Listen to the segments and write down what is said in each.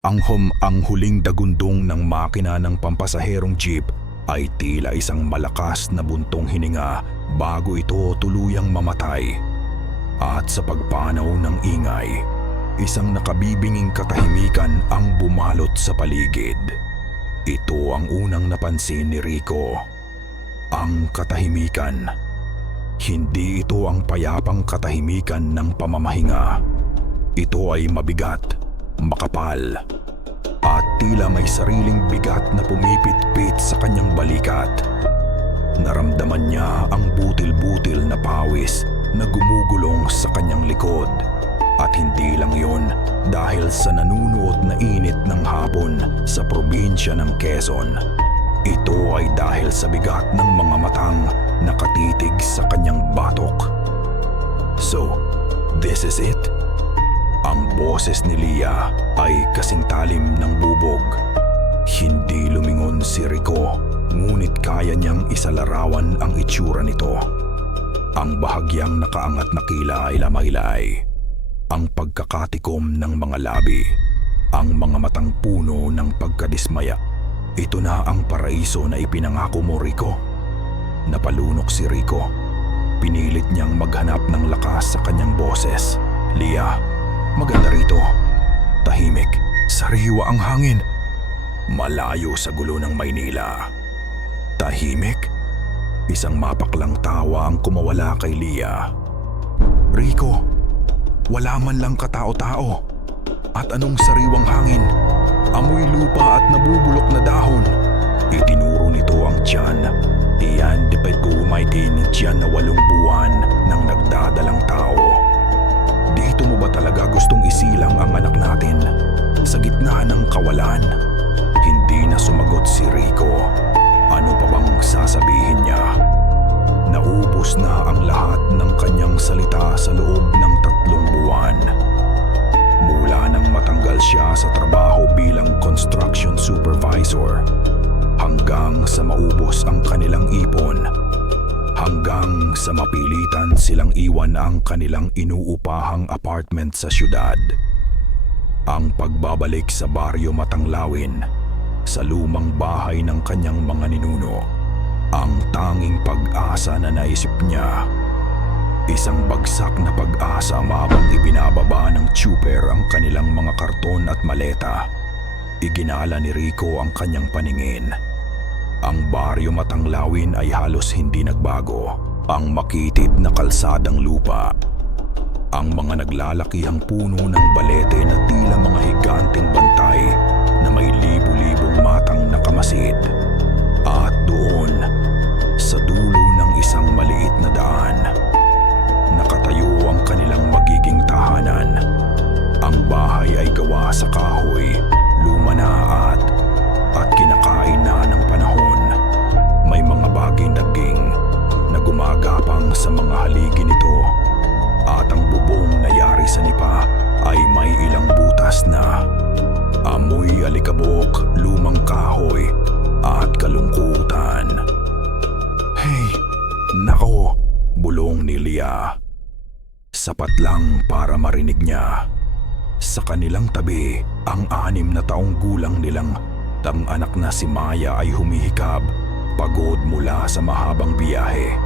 Ang huling dagundong ng makina ng pampasaherong jeep ay tila isang malakas na buntong hininga bago ito tuluyang mamatay. At sa pagpanaw ng ingay, isang nakabibinging katahimikan ang bumalot sa paligid. Ito ang unang napansin ni Rico. Ang katahimikan. Hindi ito ang payapang katahimikan ng pamamahinga. Ito ay mabigat, makapal, at tila may sariling bigat na pumipit-pit sa kanyang balikat. Naramdaman niya ang butil-butil na pawis na gumugulong sa kanyang likod. At hindi lang yon dahil sa nanunuot na init ng hapon sa probinsya ng Quezon. Ito ay dahil sa bigat ng mga matang nakatitig sa kanyang batok. So, this is it? Ang boses ni Lia ay kasing talim ng bubog. Hindi lumingon si Rico, ngunit kaya niyang isalarawan ang itsura nito. Ang bahagyang nakaangat na kilay ay lamay-lay. Ang pagkakatikom ng mga labi, ang mga matang puno ng pagkadismaya. Ito na ang paraiso na ipinangako mo, Rico. Napalunok si Rico. Pinilit niyang maghanap ng lakas sa kanyang boses. Lia, maganda rito. Tahimik, sariwa ang hangin. Malayo sa gulo ng Maynila. Tahimik? Isang mapaklang tawa ang kumawala kay Lia. Rico, wala man lang katao-tao. At anong sariwang hangin? Amoy lupa at nabubulok na dahon. Itinuro nito ang tiyan. Iyan dipet ko umaitin ng tiyan na 8 buwan ng nagdadalang tao. Dito mo ba talaga gustong isilang ang anak natin? Sa gitna ng kawalan? Hindi na sumagot si Rico. Ano pa bang sasabihin niya? Naubos na ang lahat ng kanyang salita sa loob ng 3 buwan. Mula nang matanggal siya sa trabaho bilang construction supervisor, hanggang sa maubos ang kanilang ipon, hanggang sa mapilitan silang iwan ang kanilang inuupahang apartment sa syudad. Ang pagbabalik sa baryo Matanglawin, sa lumang bahay ng kanyang mga ninuno, ang tanging pag-asa na naisip niya. Isang bagsak na pag-asa habang ibinababa ng tsuper ang kanilang mga karton at maleta. Iginala ni Rico ang kanyang paningin. Ang baryo Matanglawin ay halos hindi nagbago. Ang makitid na kalsadang lupa. Ang mga naglalakihang puno ng balete na tila mga higanteng bantay na may libu-libong matang nakamasid. At doon, sa dulo ng isang maliit na daan, nakatayo ang kanilang magiging tahanan. Ang bahay ay gawa sa kahoy, luma na at kinakain na ng panahon. May mga baging daging na gumagapang sa mga haligi nito. At ang bubong na yari sa nipa ay may ilang butas na. Amoy alikabok, lumang kahoy at kalungkutan. Hey, nako, bulong ni Lia. Sapat lang para marinig niya. Sa kanilang tabi, ang 6 na taong gulang nilang anak na si Maya ay humihikab, pagod mula sa mahabang biyahe.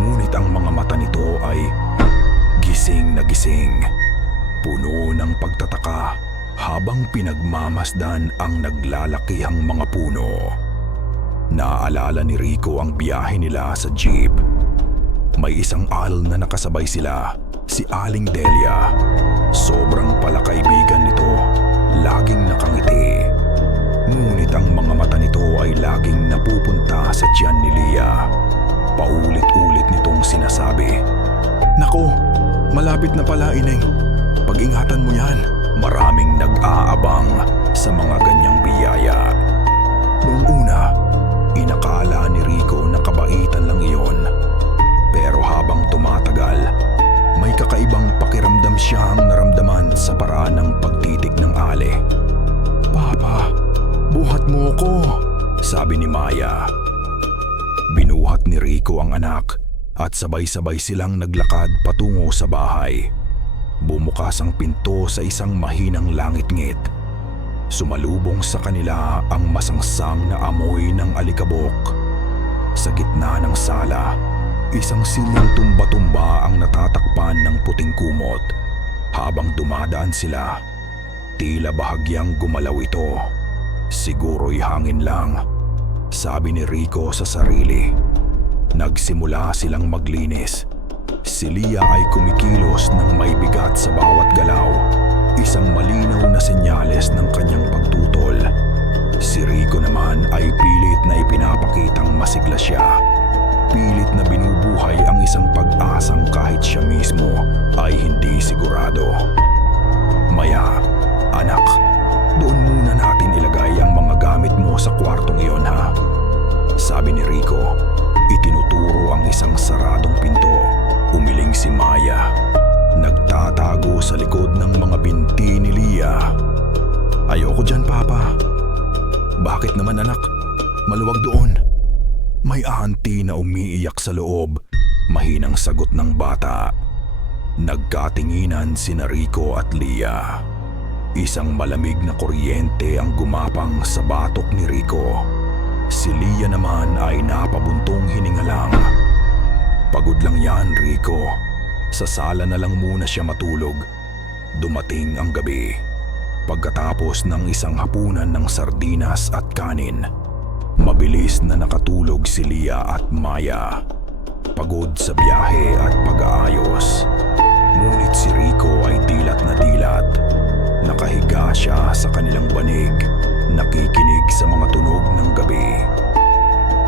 Ngunit ang mga mata nito ay gising na gising, puno ng pagtataka habang pinagmamasdan ang naglalakihang mga puno. Naalala ni Rico ang biyahe nila sa jeep. May isang al na nakasabay sila, si Aling Delia. Sobrang palakaibigan nito, laging nakangiti. Ngunit ang mga mata nito ay laging napupunta sa tiyan ni Lia. Paulit-ulit nitong sinasabi, "Nako, malapit na pala, Ineng. Pag-ingatan mo yan." Maraming nag-aabang sa mga ganyang biyaya. Noong una, inakala ni Rico na kabaitan lang iyon. Pero habang tumatagal, may kakaibang pakiramdam siyang naramdaman sa paraan ng pagtitig ng ale. "Papa, buhat mo ko," sabi ni Maya. Binuhat ni Rico ang anak at sabay-sabay silang naglakad patungo sa bahay. Bumukas ang pinto sa isang mahinang langit-ngit. Sumalubong sa kanila ang masangsang na amoy ng alikabok. Sa gitna ng sala, isang silyang tumba-tumba ang natatakpan ng puting kumot. Habang dumadaan sila, tila bahagyang gumalaw ito. Siguro'y hangin lang, sabi ni Rico sa sarili. Nagsimula silang maglinis. Si Lia ay kumikilos ng may bigat sa bawat galaw. Isang malinaw na senyales ng kanyang pagtutol. Si Rico naman ay pilit na ipinapakitang masigla siya. Pilit na binubuhay ang isang pag-asang kahit siya mismo ay hindi sigurado. Maya, anak, doon muna natin ilagay ang mga gamit mo sa kwartong iyon ha. Sabi ni Rico, itinuturo ang isang saradong pinto. Umiling si Maya. Nagtatago sa likod ng mga binti ni Lia. Ayoko dyan, Papa. Bakit naman, anak? Maluwag doon. May auntie na umiiyak sa loob. Mahinang sagot ng bata. Nagkatinginan sina Rico at Lia. Isang malamig na kuryente ang gumapang sa batok ni Rico. Si Lia naman ay napabuntong hininga lang. Pagod lang yan, Rico. Sa sala na lang muna siya matulog. Dumating ang gabi. Pagkatapos ng isang hapunan ng sardinas at kanin, mabilis na nakatulog si Lia at Maya. Pagod sa biyahe at pag-aayos. Ngunit si Rico ay dilat na dilat. Nakahiga siya sa kanilang banig, nakikinig sa mga tunog ng gabi.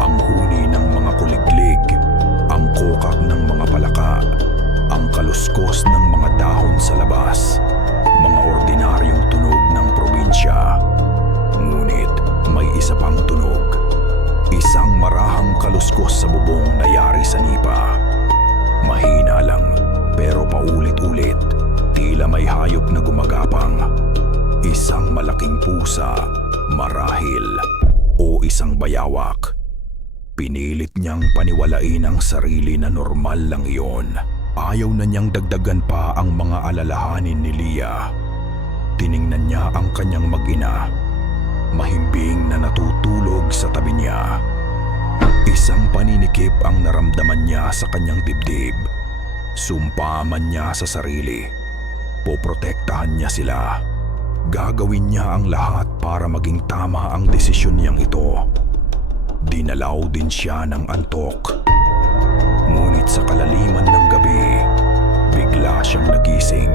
Ang huni ng mga kuliglig, ang kokak ng mga palaka, ang kaluskos ng mga dahon sa labas, mga ordinaryong tunog ng probinsya. Ngunit may isa pang tunog, isang marahang kaluskos sa bubong na yari sa nipa. Mahina lang, pero paulit-ulit, tila may hayop na gumagapang. Isang malaking pusa, marahil, o isang bayawak. Pinilit niyang paniwalain ang sarili na normal lang iyon. Ayaw na niyang dagdagan pa ang mga alalahanin ni Lia. Tiningnan niya ang kanyang mag-ina. Mahimbing na natutulog sa tabi niya. Isang paninikip ang naramdaman niya sa kanyang dibdib. Sumpa man niya sa sarili. Poprotektahan niya sila. Gagawin niya ang lahat para maging tama ang desisyon niyang ito. Dinalaw din siya ng antok. Ngunit sa kalaliman ng gabi, bigla siyang nagising.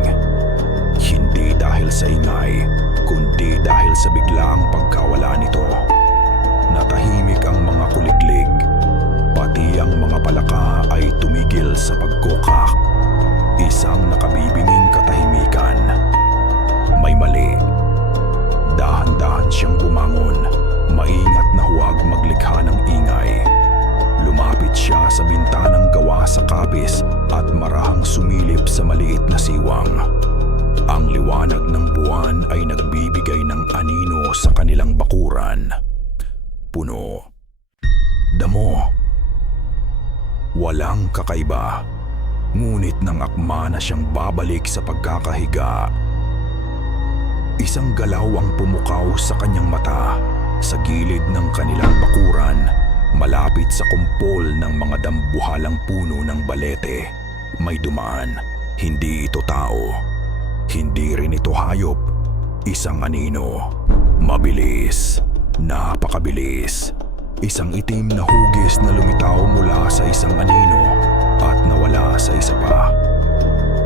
Hindi dahil sa ingay, kundi dahil sa biglaang pagkawala nito. Natahimik ang mga kuliglig. Pati ang mga palaka ay tumigil sa pagkokak. Isang nakabibinging katahimikan. May mali. Dahan-dahan siyang bumangon. Maingat na huwag maglikha ng ingay. Lumapit siya sa bintanang gawa sa kapis at marahang sumilip sa maliit na siwang. Ang liwanag ng buwan ay nagbibigay ng anino sa kanilang bakuran. Puno. Damo. Walang kakaiba. Ngunit nang akma na siyang babalik sa pagkakahiga, isang galaw ang pumukaw sa kanyang mata. Sa gilid ng kanilang bakuran, malapit sa kumpol ng mga dambuhalang puno ng balete, may dumaan. Hindi ito tao. Hindi rin ito hayop. Isang anino. Mabilis. Napakabilis. Isang itim na hugis na lumitaw mula sa isang anino at nawala sa isa pa.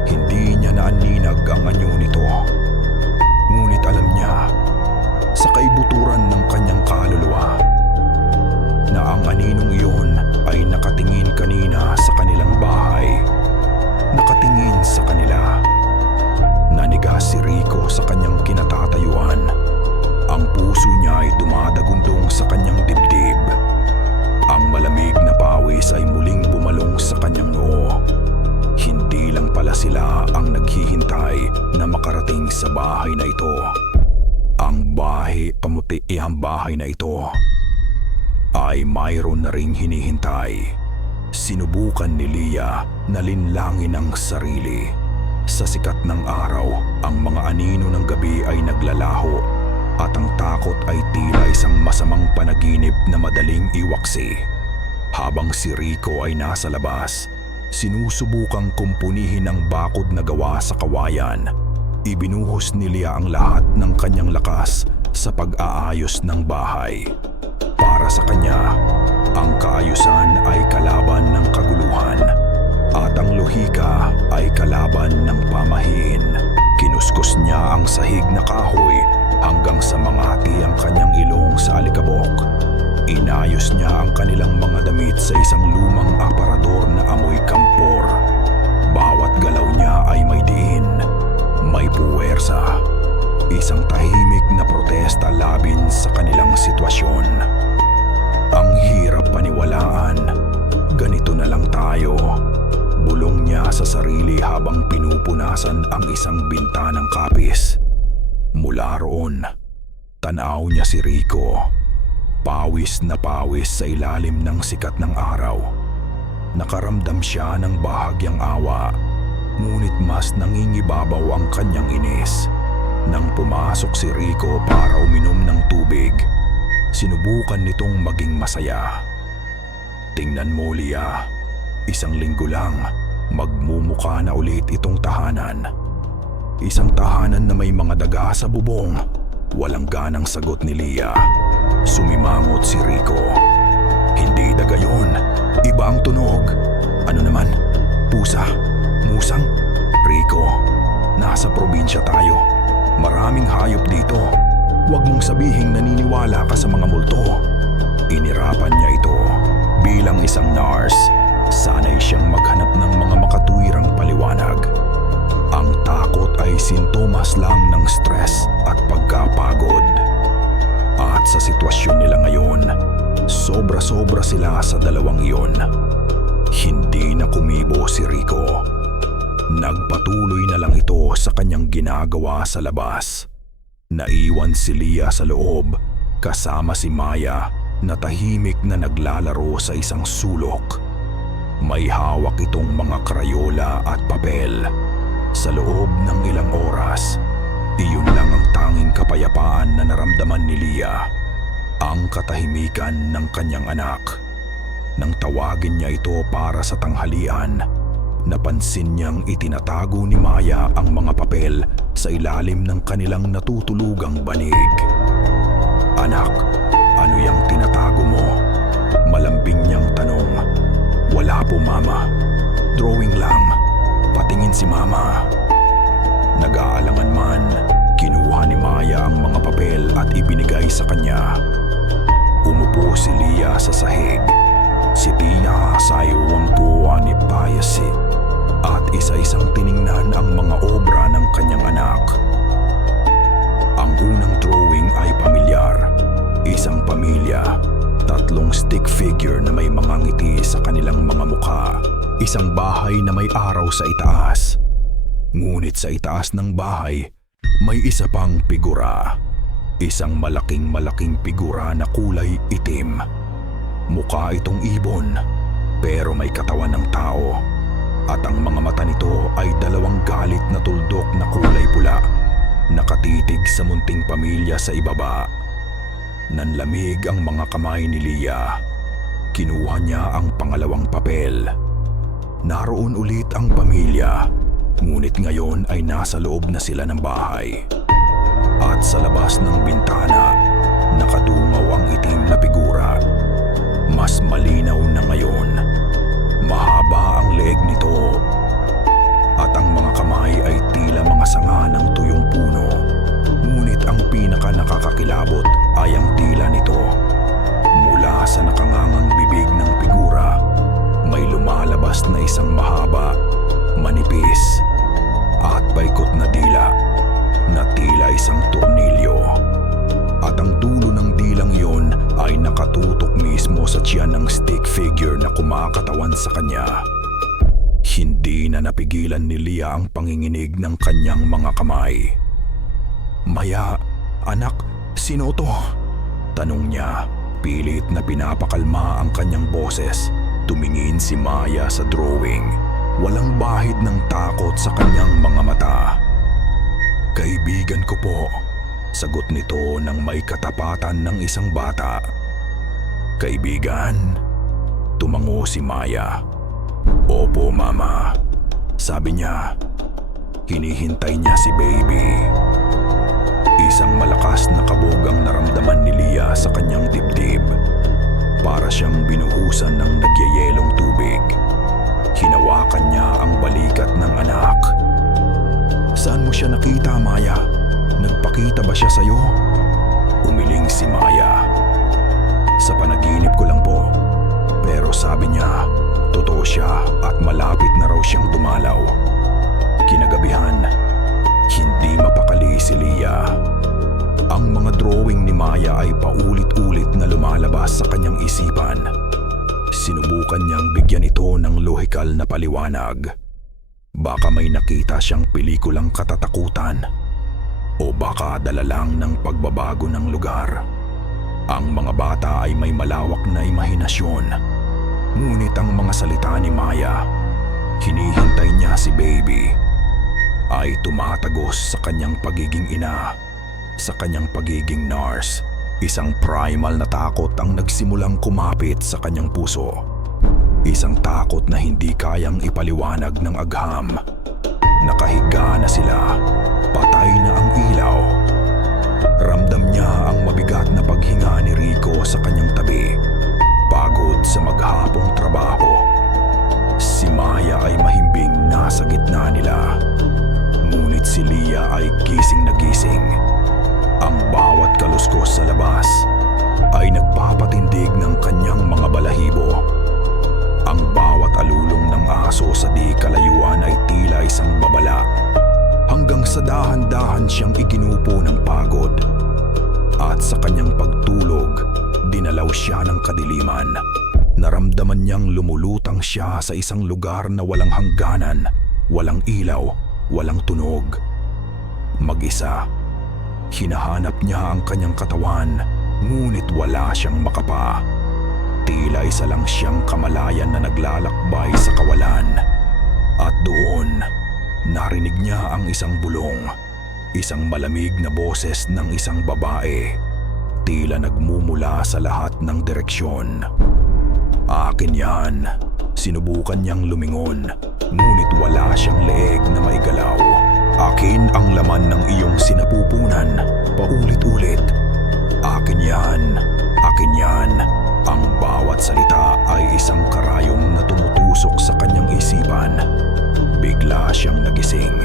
Hindi niya naaninag ang anyo nito. Ngunit alam niya, sa kaibuturan ng kanyang kaluluwa, na ang aninong iyon ay nakatingin kanina sa kanilang bahay. Nakatingin sa kanila. Naniga si Rico sa kanyang kinatatayuan. Ang puso niya ay dumadagundong sa kanyang dibdib. Ang malamig na pawis ay muling bumalong sa kanyang noo. Hindi lang pala sila ang naghihintay na makarating sa bahay na ito. Ang bahay na ito ay mayroon na ring hinihintay. Sinubukan ni Lia na linlangin ang sarili. Sa sikat ng araw, ang mga anino ng gabi ay naglalaho. at ang takot ay tila isang masamang panaginip na madaling iwaksi. Habang si Rico ay nasa labas, sinusubukang kumpunihin ang bakod na gawa sa kawayan. Ibinuhos ni Lia ang lahat ng kanyang lakas sa pag-aayos ng bahay. Para sa kanya, ang kaayusan ay kalaban ng kaguluhan at ang lohika ay kalaban ng pamahiin. Kinuskus niya ang sahig na kahoy hanggang sa mangati ang kanyang ilong sa alikabok. Inayos niya ang kanilang mga damit sa isang lumang aparador na amoy kampor. Bawat galaw niya ay may diin, may puwersa. Isang tahimik na protesta laban sa kanilang sitwasyon. Ang hirap paniwalaan. Ganito na lang tayo. Bulong niya sa sarili habang pinupunasan ang isang bintanang kapis. Mula roon, tanaw niya si Rico. Pawis na pawis sa ilalim ng sikat ng araw. Nakaramdam siya ng bahagyang awa, ngunit mas nangingibabaw ang kanyang inis. Nang pumasok si Rico para uminom ng tubig, sinubukan nitong maging masaya. Tingnan mo, Lia, isang linggo lang, magmumukha na ulit itong tahanan. Isang tahanan na may mga daga sa bubong. Walang ganang sagot ni Lia. Sumimangot si Rico. Hindi daga yun. Iba ang tunog. Ano naman? Pusa? Musang? Rico, nasa probinsya tayo. Maraming hayop dito. Huwag mong sabihing naniniwala ka sa mga multo. Inirapan niya ito. Bilang isang nurse, sanay siyang maghanap ng mga makatuwirang paliwanag. Ang takot ay sintomas lang ng stress at pagkapagod. At sa sitwasyon nila ngayon, sobra-sobra sila sa dalawang iyon. Hindi na kumibo si Rico. Nagpatuloy na lang ito sa kanyang ginagawa sa labas. Naiwan si Lia sa loob kasama si Maya na tahimik na naglalaro sa isang sulok. May hawak itong mga krayola at papel. Sa loob ng ilang oras, iyon lang ang tanging kapayapaan na naramdaman ni Lia. Ang katahimikan ng kanyang anak. Nang tawagin niya ito para sa tanghalian, napansin niyang itinatago ni Maya ang mga papel sa ilalim ng kanilang natutulugang banig. Anak, ano yang tinatago mo? Malambing niyang tanong. Wala po, Mama. Drawing lang. Patingin si Mama. Nag-aalangan man, kinuha ni Maya ang mga papel at ibinigay sa kanya. Umupo si Lia sa sahig. Si Tia sayuwang puwa ni Payasi at isa-isang tiningnan ang mga obra ng kanyang anak. Ang unang drawing ay pamilyar. Isang pamilya, 3 stick figure na may mga ngiti sa kanilang mga mukha. Isang bahay na may araw sa itaas. Ngunit sa itaas ng bahay, may isa pang figura. Isang malaking figura na kulay itim. Mukha itong ibon, pero may katawan ng tao. At ang mga mata nito ay 2 galit na tuldok na kulay pula. Nakatitig sa munting pamilya sa ibaba. Nanlamig ang mga kamay ni Lia. Kinuha niya ang pangalawang papel. Naroon ulit ang pamilya, ngunit ngayon ay nasa loob na sila ng bahay. At sa labas ng bintana, nakadungaw ang itim na figura. Mas malinaw na ngayon. Mahaba ang leeg nito. At ang mga kamay ay tila mga sanga ng tuyong puno. Ngunit ang pinaka nakakakilabot ay ang tila nito. Mula sa nakangangang bibig ng figura, may lumalabas na isang mahaba, manipis, at paikot na dila na tila isang tornilyo. At ang dulo ng dilang iyon ay nakatutok mismo sa tiyan ng stick figure na kumakatawan sa kanya. Hindi na napigilan ni Lia ang panginginig ng kanyang mga kamay. Maya, anak, sino to? Tanong niya, pilit na pinapakalma ang kanyang boses. Tumingin si Maya sa drawing. Walang bahid ng takot sa kanyang mga mata. Kaibigan ko po. Sagot nito ng may katapatan ng isang bata. "Kaibigan?" Tumango si Maya. "Opo, Mama." Sabi niya. Hinihintay niya si Baby. Isang malakas na kabog ang naramdaman ni Lia sa kanyang dibdib. Para siyang binuhusan ng nagyayelong tubig. Hinawakan niya ang balikat ng anak. "Saan mo siya nakita, Maya? Nagpakita ba siya sa'yo?" Umiling si Maya. "Sa panaginip ko lang po. Pero sabi niya, totoo siya at malapit na raw siyang dumalaw." Kinagabihan, hindi mapakali si Lia. Ang mga drawing ni Maya ay paulit-ulit na lumalabas sa kanyang isipan. Sinubukan niyang bigyan ito ng lohikal na paliwanag. Baka may nakita siyang pelikulang katatakutan o baka dala lang ng pagbabago ng lugar. Ang mga bata ay may malawak na imahinasyon. Ngunit ang mga salita ni Maya, hinihintay niya si Baby, ay tumatagos sa kanyang pagiging ina, sa kanyang pagiging nurse. Isang primal na takot ang nagsimulang kumapit sa kanyang puso. Isang takot na hindi kayang ipaliwanag ng agham. Nakahiga na sila, patay na ang ilaw. Ramdam niya ang mabigat na paghinga ni Rico sa kanyang tabi, pagod sa maghapong trabaho. Si Maya ay mahimbing nasa gitna nila. Ngunit si Lia ay gising na gising. Ang bawat kaluskos sa labas ay nagpapatindig ng kanyang mga balahibo. Ang bawat alulong ng aso sa di kalayuan ay tila isang babala. Hanggang sa dahan-dahan siyang iginupo ng pagod. At sa kanyang pagtulog, dinalaw siya ng kadiliman. Naramdaman niyang lumulutang siya sa isang lugar na walang hangganan, walang ilaw, walang tunog. Mag-isa, hinahanap niya ang kanyang katawan, ngunit wala siyang makapa. Tila isa lang siyang kamalayan na naglalakbay sa kawalan. At doon, narinig niya ang isang bulong, isang malamig na boses ng isang babae, tila nagmumula sa lahat ng direksyon. "Akin yan." Sinubukan niyang lumingon, ngunit wala siyang leeg na maigalaw. "Akin ang laman ng iyong sinapupunan." Paulit-ulit. "Akin yan, akin yan." Ang bawat salita ay isang karayom na tumutusok sa kanyang isipan. Bigla siyang nagising.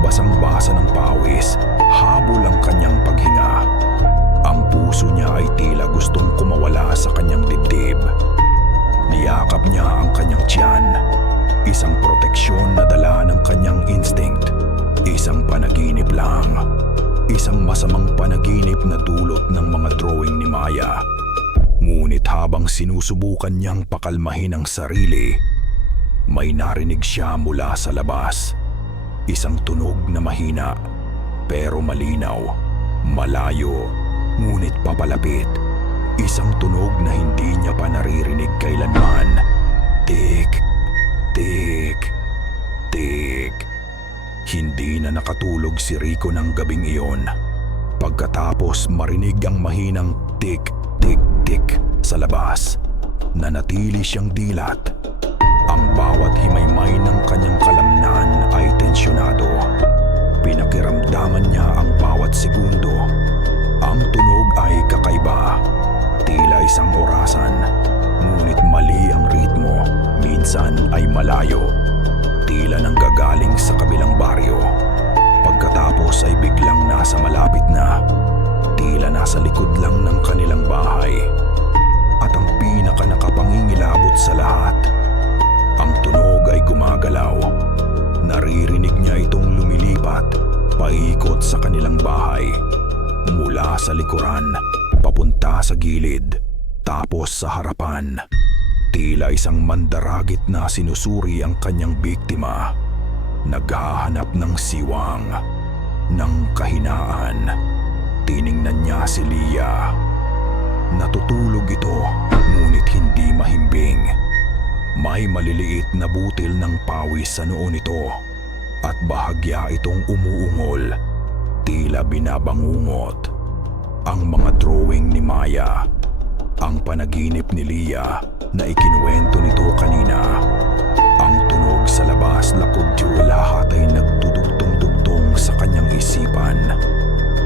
Basang-basa ng pawis, habol ang kanyang paghinga. Ang puso niya ay tila gustong kumawala sa kanyang dibdib. Niyakap niya ang kanyang tiyan, isang proteksyon na dala ng kanyang instinct. Isang panaginip lang, isang masamang panaginip na dulot ng mga drawing ni Maya. Ngunit habang sinusubukan niyang pakalmahin ang sarili, may narinig siya mula sa labas. Isang tunog na mahina, pero malinaw, malayo, ngunit papalapit. Isang tunog na hindi niya pa naririnig kailanman. Tik, tik, tik. Hindi na nakatulog si Rico ng gabing iyon. Pagkatapos marinig ang mahinang tik, tik, tik sa labas, nanatili siyang dilat. Ang bawat himaymay ng kanyang kalamnan ay tensyonado. Pinakiramdaman niya ang bawat segundo. Ang tunog ay kakaiba. Tila isang orasan, ngunit mali ang ritmo. Minsan ay malayo. Tila nanggagaling sa kabilang baryo. Pagkatapos ay biglang nasa malapit na. Tila nasa likod lang ng kanilang bahay. At ang pinaka nakapangingilabot sa lahat, ang tunog ay gumagalaw. Naririnig niya itong lumilipat, paikot sa kanilang bahay. Mula sa likuran, papunta sa gilid, tapos sa harapan. Tila isang mandaragit na sinusuri ang kanyang biktima. Naghahanap ng siwang, ng kahinaan. Tiningnan niya si Lia. Natutulog ito, ngunit hindi mahimbing. May maliliit na butil ng pawis sa noo nito at bahagya itong umuungol. tila binabangungot. Ang mga drawing ni Maya, ang panaginip ni Lia na ikinuwento nito kanina, ang tunog sa labas lakodyo lahat ay nagdudugtong-dugtong sa kanyang isipan.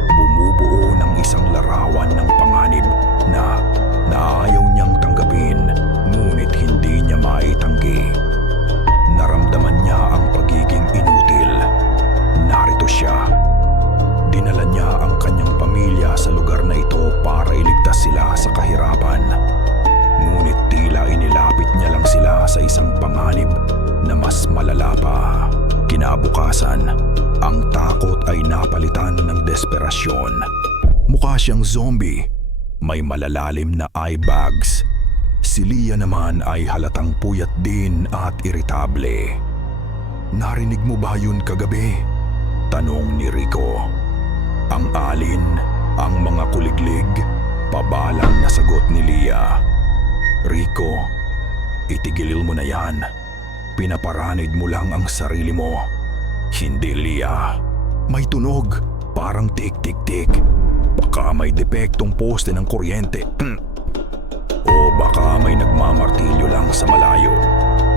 Bumubuo ng isang larawan ng panganib na ayaw niyang tanggapin, ngunit hindi niya maitanggi. Naramdaman niya ang pagiging inutil. Narito siya. Dinala niya ang kanyang pamilya sa lugar na ito para iligtas sila sa kahirapan. Ngunit tila inilapit niya lang sila sa isang panganib na mas malala pa. Kinabukasan, ang takot ay napalitan ng desperasyon. Mukha siyang zombie, may malalalim na eye bags. Si Lia naman ay halatang puyat din at iritable. "Narinig mo ba yun kagabi?" tanong ni Rico. "Ang alin, ang mga kuliglig?" pabalang na sagot ni Lia. "Rico, itigilil mo na yan. Pinaparanid mo lang ang sarili mo." "Hindi, Lia. May tunog, parang tik-tik-tik. Baka may depektong poste ng kuryente. O baka may nagmamartilyo lang sa malayo.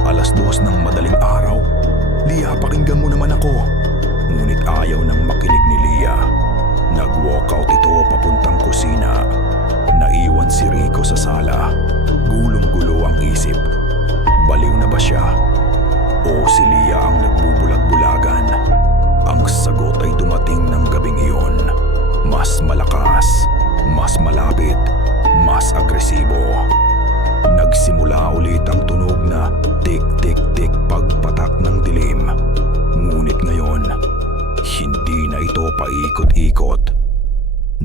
2:00 ng madaling araw. Lia, pakinggan mo naman ako." Ngunit ayaw nang makinig ni Lia. Nag-walkout ito papuntang kusina. Naiwan si Rico sa sala. Gulong-gulo ang isip. Baliw na ba siya? O si Lia ang nagbubulag-bulagan? Ang sagot ay dumating ng gabing iyon. Mas malakas, mas malapit, mas agresibo. Nagsimula ulit ang tunog na tik-tik-tik pagpatak ng dilim. Ngunit ngayon, hindi na ito paikot-ikot.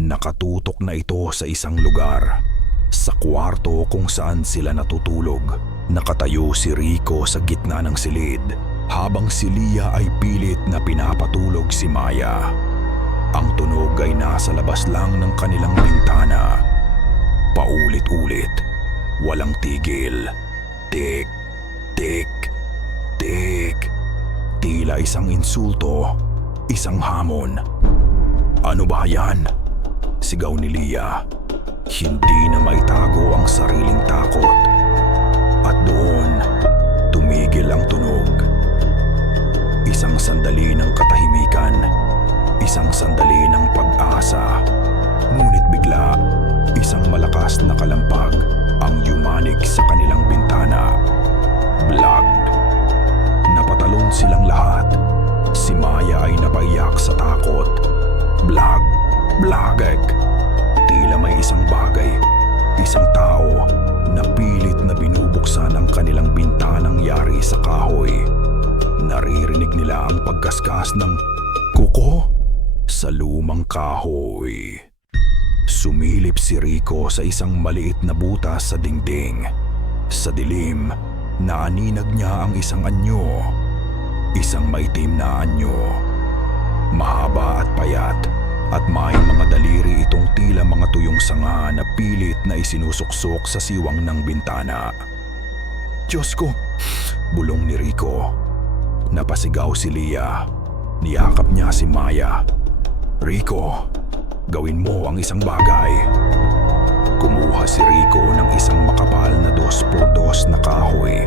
Nakatutok na ito sa isang lugar. Sa kwarto kung saan sila natutulog. Nakatayo si Rico sa gitna ng silid, habang si Lia ay pilit na pinapatulog si Maya. Ang tunog ay nasa labas lang ng kanilang bintana. Paulit-ulit, walang tigil. Tik, tik, tik. Tila isang insulto, isang hamon. "Ano ba yan?" sigaw ni Lia. Hindi na maitago ang sariling takot. At doon, tumigil ang tunog. Isang sandali ng katahimikan, isang sandali ng pag-asa. Ngunit bigla, isang malakas na kalampag ang yumanig sa kanilang bintana. Blood. Napatalon silang lahat. Si Maya ay napaiyak sa takot. Blag, blagek. Tila may isang bagay, isang tao na pilit na binubuksan ang kanilang bintanang yari sa kahoy. Naririnig nila ang pagkaskas ng kuko sa lumang kahoy. Sumilip si Rico sa isang maliit na butas sa dingding. Sa dilim, naaninag niya ang isang anyo. Isang maitim na anyo. Mahaba at payat, at may mga daliri itong tila mga tuyong sanga na pilit na isinusuksok sa siwang ng bintana. "Diyos ko!" bulong ni Rico. Napasigaw si Lia. Niyakap niya si Maya. "Rico, gawin mo ang isang bagay." Kumuha si Rico ng isang makapal na 2x2 na kahoy.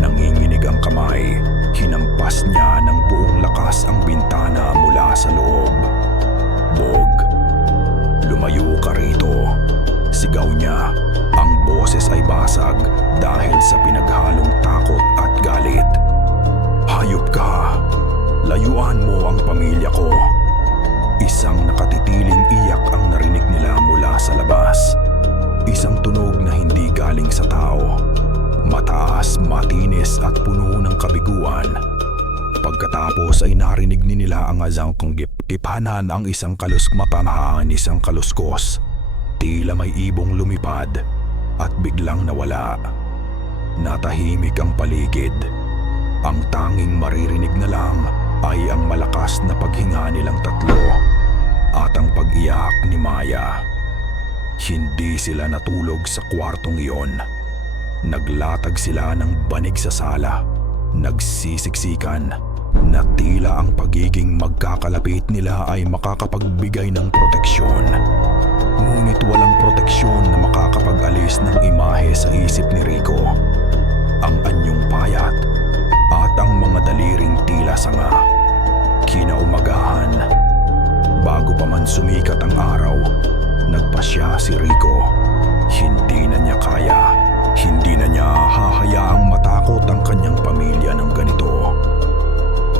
Nanginginig ang kamay. Hinampas niya ng buong lakas ang bintana mula sa loob. "Bog, lumayo ka rito," sigaw niya. Ang boses ay basag dahil sa pinaghalong takot at galit. "Hayop ka! Layuan mo ang pamilya ko!" Isang nakatitiling iyak ang narinig nila mula sa labas. Isang tunog na hindi galing sa tao. Mataas, matinis at puno ng kabiguan. Pagkatapos ay narinig ni nila ang azang kong iphanan ang isang kaluskmapamahaan, isang kaluskos. Tila may ibong lumipad at biglang nawala. Natahimik ang paligid. Ang tanging maririnig na lang ay ang malakas na paghinga nilang tatlo at ang pag-iyak ni Maya. Hindi sila natulog sa kwartong iyon. Naglatag sila ng banig sa sala, nagsisiksikan na tila ang pagiging magkakalapit nila ay makakapagbigay ng proteksyon. Ngunit walang proteksyon na makakapag-alis ng imahe sa isip ni Rico. Ang anyong payat at ang mga daliring tila sanga. Kinaumagahan, bago pa man sumikat ang araw, nagpasya si Rico. Hindi na niya kaya. Hindi na niya hahayaang matakot ang kanyang pamilya ng ganito.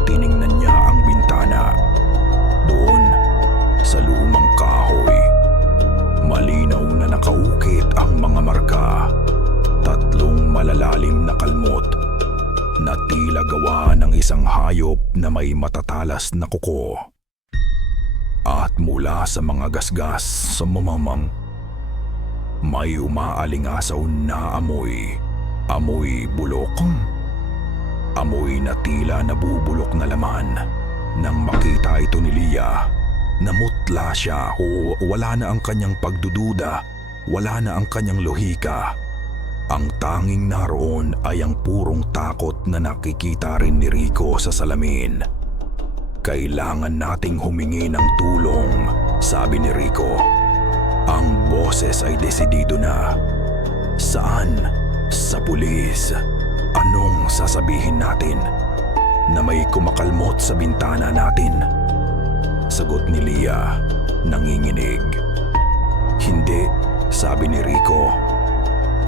Tiningnan niya ang bintana. Doon, sa lumang kahoy, malinaw na nakaukit ang mga marka. 3 malalalim na kalmot na tila gawa ng isang hayop na may matatalas na kuko. At mula sa mga gasgas sa mamamang, may umaalingasaw na amoy. Amoy bulok. Amoy na tila nabubulok na laman. Nang makita ito ni Lia, namutla siya. Wala na ang kanyang pagdududa. Wala na ang kanyang lohika. Ang tanging naroon ay ang purong takot na nakikita rin ni Rico sa salamin. Kailangan nating humingi ng tulong, sabi ni Rico. Ang boses ay desidido na. Saan? Sa pulis. Anong sasabihin natin? Na may kumakalmot sa bintana natin? Sagot ni Lia, nanginginig. Hindi, sabi ni Rico.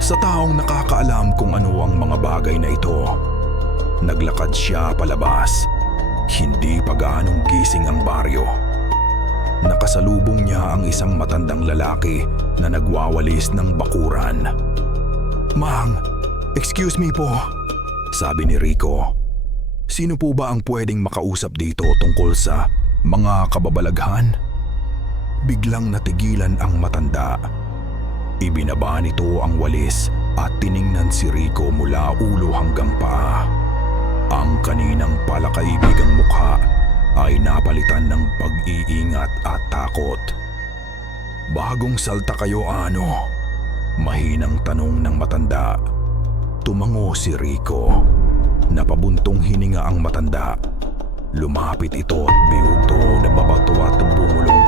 Sa taong nakakaalam kung ano ang mga bagay na ito. Naglakad siya palabas. Hindi pa gaanong gising ang baryo. Nakasalubong niya ang isang matandang lalaki na nagwawalis ng bakuran. Mang, excuse me po, sabi ni Rico. Sino po ba ang pwedeng makausap dito tungkol sa mga kababalaghan? Biglang natigilan ang matanda. Ibinaba nito ang walis at tiningnan si Rico mula ulo hanggang paa. Ang kaninang palakaibigang mukha ay napalitan ng pag-iingat at takot. Bagong salta kayo ano? Mahinang tanong ng matanda. Tumango si Rico. Napabuntong hininga ang matanda. Lumapit ito at bihugto na babato at bumulong.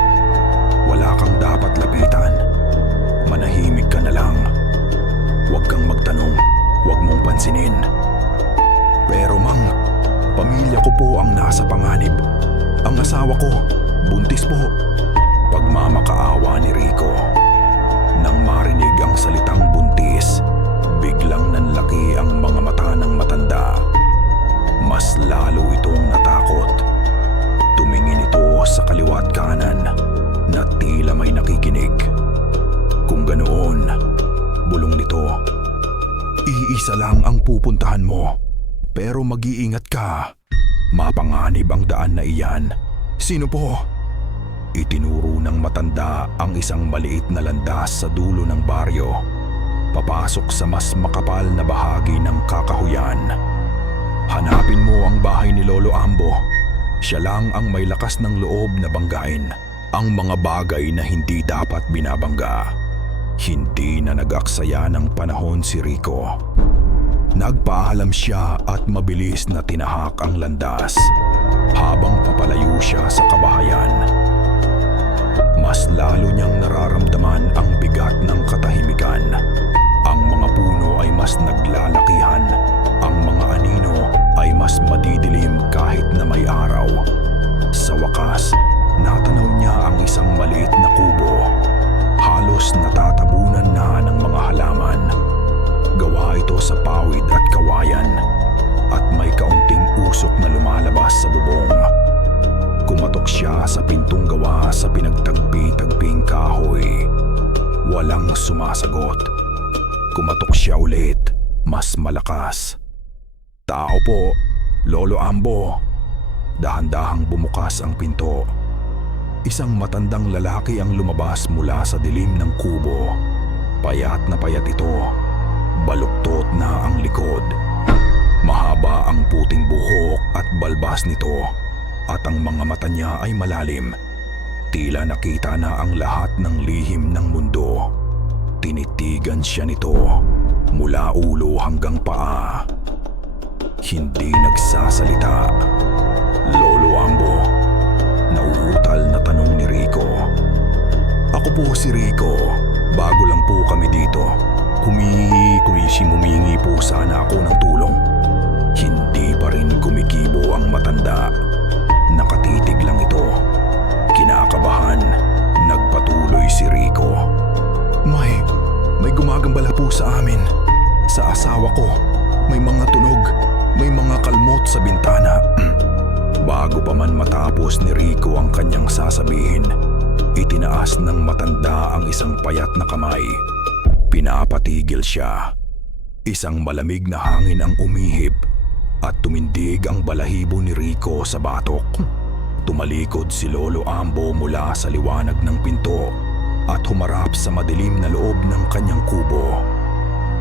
Wala kang dapat lapitan. Manahimik ka na lang. Huwag kang magtanong. Huwag mong pansinin. Pero mang, pamilya ko po ang nasa panganib. Ang asawa ko, buntis po. Pagmamakaawa ni Rico. Nang marinig ang salitang buntis, biglang nanlaki ang mga mata ng matanda. Mas lalo itong natakot. Tumingin ito sa kaliwa at kanan na tila may nakikinig. Kung ganoon, bulong nito, iisa lang ang pupuntahan mo. Pero mag-iingat ka. Mapanganib ang daan na iyan. Sino po? Itinuro ng matanda ang isang maliit na landas sa dulo ng baryo. Papasok sa mas makapal na bahagi ng kakahuyan. Hanapin mo ang bahay ni Lolo Ambo. Siya lang ang may lakas ng loob na banggain ang mga bagay na hindi dapat binabangga. Hindi na nag-aksaya ng panahon si Rico. Nagpaalam siya at mabilis na tinahak ang landas habang papalayo siya sa kabahayan. Mas lalo niyang nararamdaman ang bigat ng katahimikan. Ang mga puno ay mas naglalakihan. Ang mga anino ay mas madidilim kahit na may araw. Sa wakas, natanaw niya ang isang maliit na kubo. Halos natatabunan na ng mga halaman. Gawa ito sa pawid at kawayan at may kaunting usok na lumalabas sa bubong. Kumatok siya sa pintong gawa sa pinagtagpi-tagping kahoy. Walang sumasagot. Kumatok siya ulit, mas malakas. Tao po, Lolo Ambo. Dahan-dahang bumukas ang pinto. Isang matandang lalaki ang lumabas mula sa dilim ng kubo. Payat na payat ito. Baluktot na ang likod. Mahaba ang puting buhok at balbas nito. At ang mga mata niya ay malalim. Tila nakita na ang lahat ng lihim ng mundo. Tinitigan siya nito mula ulo hanggang paa. Hindi nagsasalita. Lolo Ambo? Nauutal na tanong ni Rico. Ako po si Rico. Bago lang po kami dito. Humingi po sana ako ng tulong. Hindi pa rin kumikibo ang matanda. Nakatitig lang ito. Kinakabahan. Nagpatuloy si Rico. May gumagambala po sa amin. Sa asawa ko. May mga tunog. May mga kalmot sa bintana. Bago pa man matapos ni Rico ang kanyang sasabihin, itinaas ng matanda ang isang payat na kamay. Pinapatigil siya. Isang malamig na hangin ang umihip at tumindig ang balahibo ni Rico sa batok. Tumalikod si Lolo Ambo mula sa liwanag ng pinto at humarap sa madilim na loob ng kanyang kubo.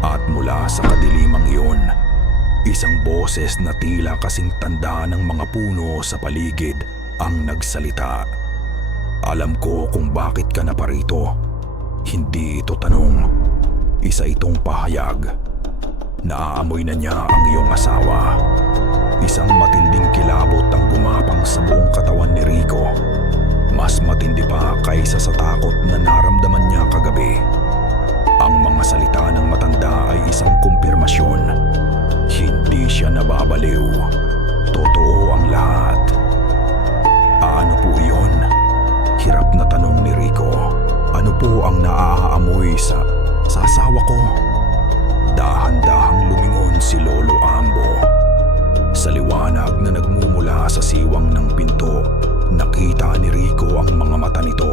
At mula sa kadilimang iyon, isang boses na tila kasing tanda ng mga puno sa paligid ang nagsalita. Alam ko kung bakit ka naparito. Hindi ito tanong. Isa itong pahayag. Naaamoy na niya ang iyong asawa. Isang matinding kilabot ang gumapang sa buong katawan ni Rico. Mas matindi pa kaysa sa takot na naramdaman niya kagabi. Ang mga salita ng matanda ay isang kumpirmasyon. Hindi siya nababaliw. Totoo ang lahat. Ano po iyon? Hirap na tanong ni Rico. Ano po ang naaamoy sa asawa ko? Dahan-dahang lumingon si Lolo Ambo. Sa liwanag na nagmumula sa siwang ng pinto, nakita ni Rico ang mga mata nito.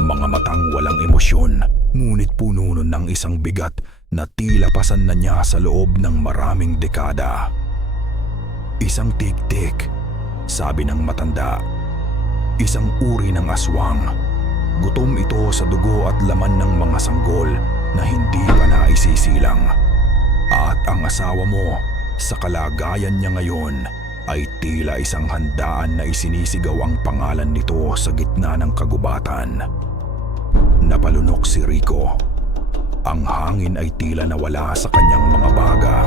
Mga matang walang emosyon, ngunit puno ng isang bigat na tila pasan na niya sa loob ng maraming dekada. Isang tik-tik, sabi ng matanda. Isang uri ng aswang. Gutom ito sa dugo at laman ng mga sanggol na hindi pa naisisilang. At ang asawa mo, sa kalagayan niya ngayon, ay tila isang handaan na isinisigaw ang pangalan nito sa gitna ng kagubatan. Napalunok si Rico. Ang hangin ay tila nawala sa kanyang mga baga.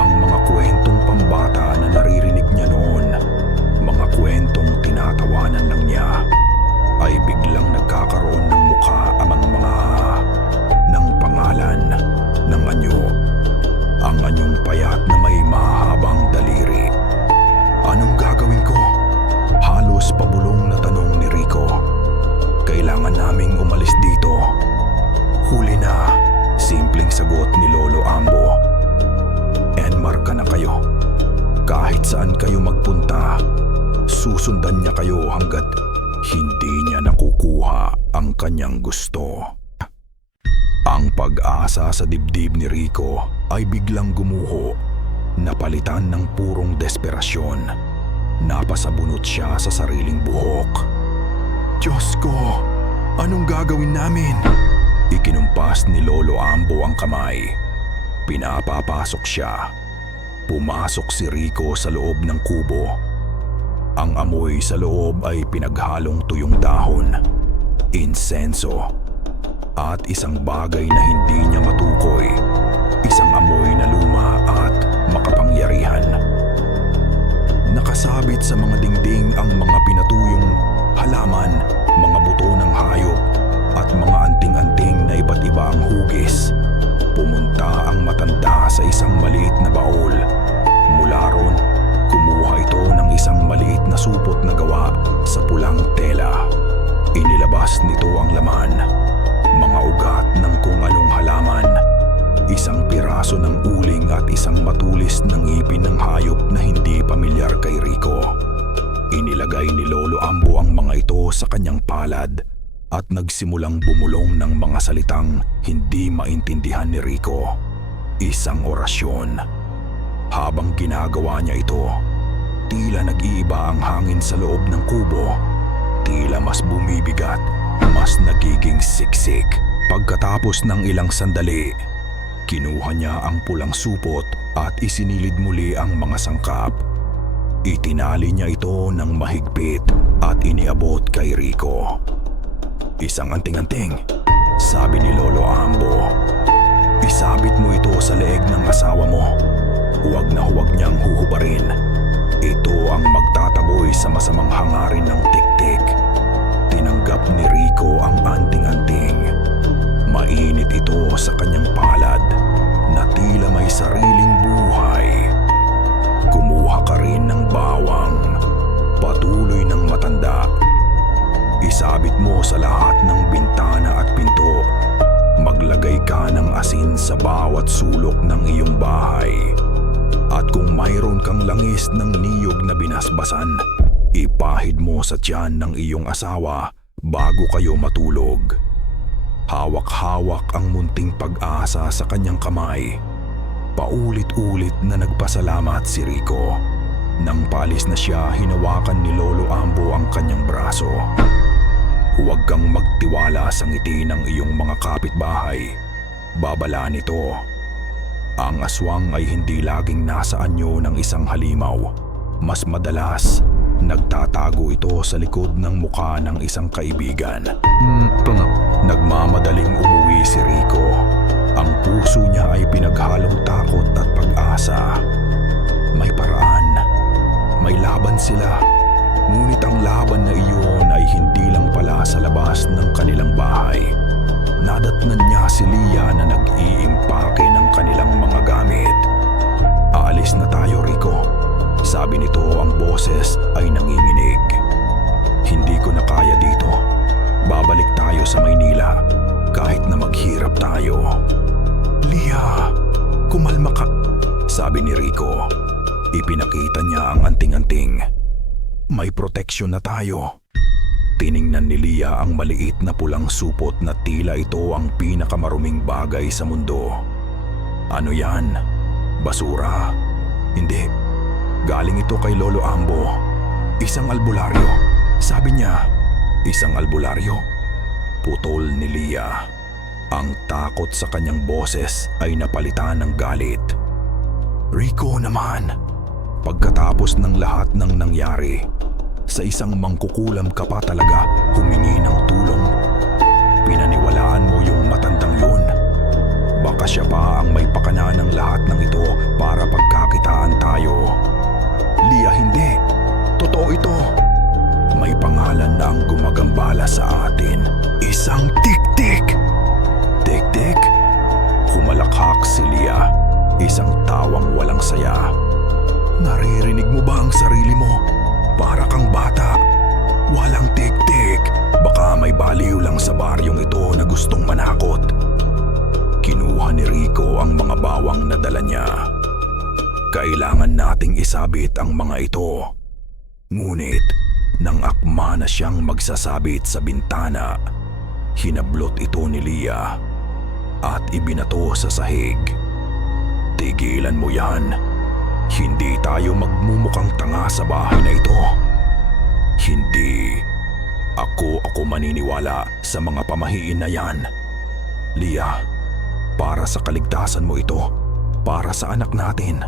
Ang mga kwentong pambata na naririnig niya noon, mga kwentong tinatawanan lang niya, ay biglang nagkakaroon ng mukha amang mga ng pangalan ng anyo. Ang anyong payat na may mahabang daliri. Anong gagawin ko? Halos pabulong na tanong ni Rico. Kailangan naming umalis dito. Huli na, simpleng sagot ni Lolo Ambo. Enmarka na kayo. Kahit saan kayo magpunta, susundan niya kayo hanggat hindi niya nakukuha ang kanyang gusto. Ang pag-asa sa dibdib ni Rico ay biglang gumuho, napalitan ng purong desperasyon. Napasabunot siya sa sariling buhok. Diyos ko, anong gagawin namin? Ikinumpas ni Lolo Ambo ang kamay. Pinapapasok siya. Pumasok si Rico sa loob ng kubo. Ang amoy sa loob ay pinaghalong tuyong dahon, insenso, at isang bagay na hindi niya matukoy. Isang amoy na luma at makapangyarihan. Nakasabit sa mga dingding ang mga pinatuyong halaman, mga buto ng hayop, at mga anting-anting na iba't iba ang hugis. Pumunta ang matanda sa isang maliit na baul. Mula ron, kumuha ito ng isang maliit na supot na gawa sa pulang tela. Inilabas nito ang laman, mga ugat ng kung anong halaman, isang piraso ng uling at isang matulis na ngipin ng hayop na hindi pamilyar kay Rico. Inilagay ni Lolo Ambo ang mga ito sa kanyang palad at nagsimulang bumulong ng mga salitang hindi maintindihan ni Rico. Isang orasyon. Habang ginagawa niya ito, tila nag-iiba ang hangin sa loob ng kubo. Tila mas bumibigat, mas nagiging siksik. Pagkatapos ng ilang sandali, kinuha niya ang pulang supot at isinilid muli ang mga sangkap. Itinali niya ito ng mahigpit at iniabot kay Rico. Isang anting-anting, sabi ni Lolo Ambo. Isabit mo ito sa leeg ng asawa mo. Huwag na huwag niyang huhubarin. Ito ang magtataboy sa masamang hangarin ng Tik-Tik. Tinanggap ni Rico ang anting-anting. Mainit ito sa kanyang palad na tila may sariling buhay. Kumuha ka rin ng bawang, patuloy ng matanda. Isabit mo sa lahat ng bintana at pinto. Maglagay ka ng asin sa bawat sulok ng iyong bahay. At kung mayroon kang langis ng niyog na binasbasan, ipahid mo sa tiyan ng iyong asawa bago kayo matulog. Hawak-hawak ang munting pag-asa sa kanyang kamay. Paulit-ulit na nagpasalamat si Rico. Nang paalis na siya, hinawakan ni Lolo Ambo ang kanyang braso. Huwag kang magtiwala sa ngiti ng iyong mga kapitbahay. Babala nito. Ang aswang ay hindi laging nasa anyo ng isang halimaw. Mas madalas, nagtatago ito sa likod ng mukha ng isang kaibigan. Nagmamadaling umuwi si Rico. Ang puso niya ay pinaghalong takot at pag-asa. May paraan. May laban sila. Ngunit ang laban na iyon ay hindi lang pala sa labas ng kanilang bahay. Nadatnan niya si Lia na nag-iimpake ng kanilang mga gamit. Aalis na tayo, Rico. Sabi nito, ang boses ay nanginginig. Hindi ko na kaya dito. Babalik tayo sa Maynila kahit na maghirap tayo. Lia, kumalma ka, sabi ni Rico. Ipinakita niya ang anting-anting. May proteksyon na tayo. Tiningnan ni Lia ang maliit na pulang supot na tila ito ang pinakamaruming bagay sa mundo. Ano yan? Basura? Hindi. Galing ito kay Lolo Ambo. Isang albularyo. Sabi niya, isang albularyo. Putol ni Lia. Ang takot sa kanyang boses ay napalitan ng galit. Rico naman, pagkatapos ng lahat ng nangyari, sa isang mangkukulam ka pa talaga humingi ng tulong. Pinaniwalaan mo yung matandang yun. Baka siya pa ang may pakana ng lahat ng ito para pagkakitaan tayo. Lia, hindi. Totoo ito. May pangalan na ang gumagambala sa atin. Isang Tik-Tik. Tik-Tik? Humalakhak si Lia. Isang tawang walang saya. Naririnig mo ba ang sarili mo? Para kang bata. Walang Tik-Tik. Baka may baliw lang sa baryong ito na gustong manakot. Kinuha ni Rico ang mga bawang na dala niya. Kailangan nating isabit ang mga ito. Ngunit, nang akma na siyang magsasabit sa bintana, hinablot ito ni Lia at ibinato sa sahig. Tigilan mo yan. Hindi tayo magmumukhang tanga sa bahay na ito. Hindi. Ako maniniwala sa mga pamahiin na yan. Lia, para sa kaligtasan mo ito, para sa anak natin.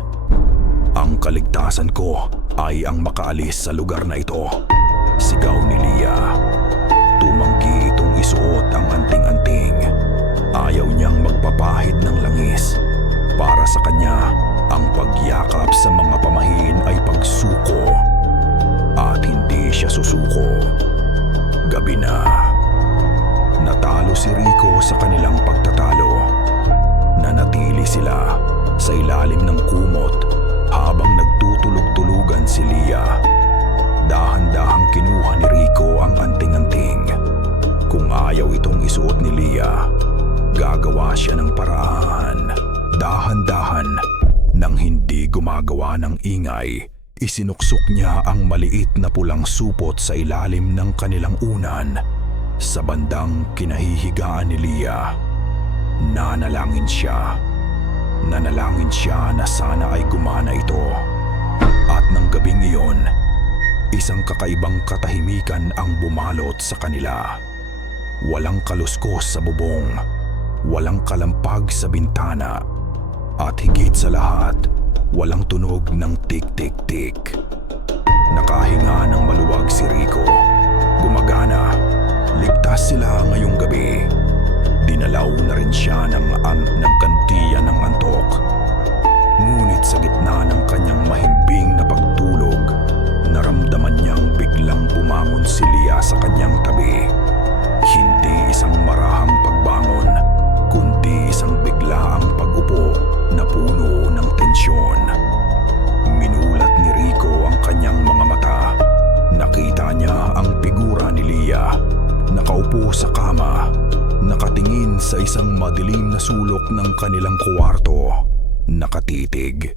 Ang kaligtasan ko ay ang makaalis sa lugar na ito. Sigaw ni Lia. Tumanggi itong isuot ang anting-anting. Ayaw niyang magpapahid ng langis. Para sa kanya, ang pagyakap sa mga pamahiin ay pagsuko. At hindi siya susuko. Gabi na. Natalo si Rico sa kanilang pagtatalo. Nanatili sila sa ilalim ng kumot habang nagtutulog-tulugan si Lia. Dahan-dahang kinuha ni Rico ang anting-anting. Kung ayaw itong isuot ni Lia, gagawa siya ng paraan. Dahan-dahan, nang hindi gumagawa ng ingay, isinuksok niya ang maliit na pulang supot sa ilalim ng kanilang unan. Sa bandang kinahihigaan ni Lia, nanalangin siya. Nanalangin siya na sana ay gumana ito. At ng gabing iyon, isang kakaibang katahimikan ang bumalot sa kanila. Walang kaluskos sa bubong, walang kalampag sa bintana, at higit sa lahat, walang tunog ng tik-tik-tik. Nakahinga ng maluwag si Rico. Gumagana. Ligtas sila ngayong gabi. Dinalaw na rin siya ng kantiya ng antok. Ngunit sa gitna ng kanyang mahimbing na pagtulog, sa isang madilim na sulok ng kanilang kwarto. Nakatitig,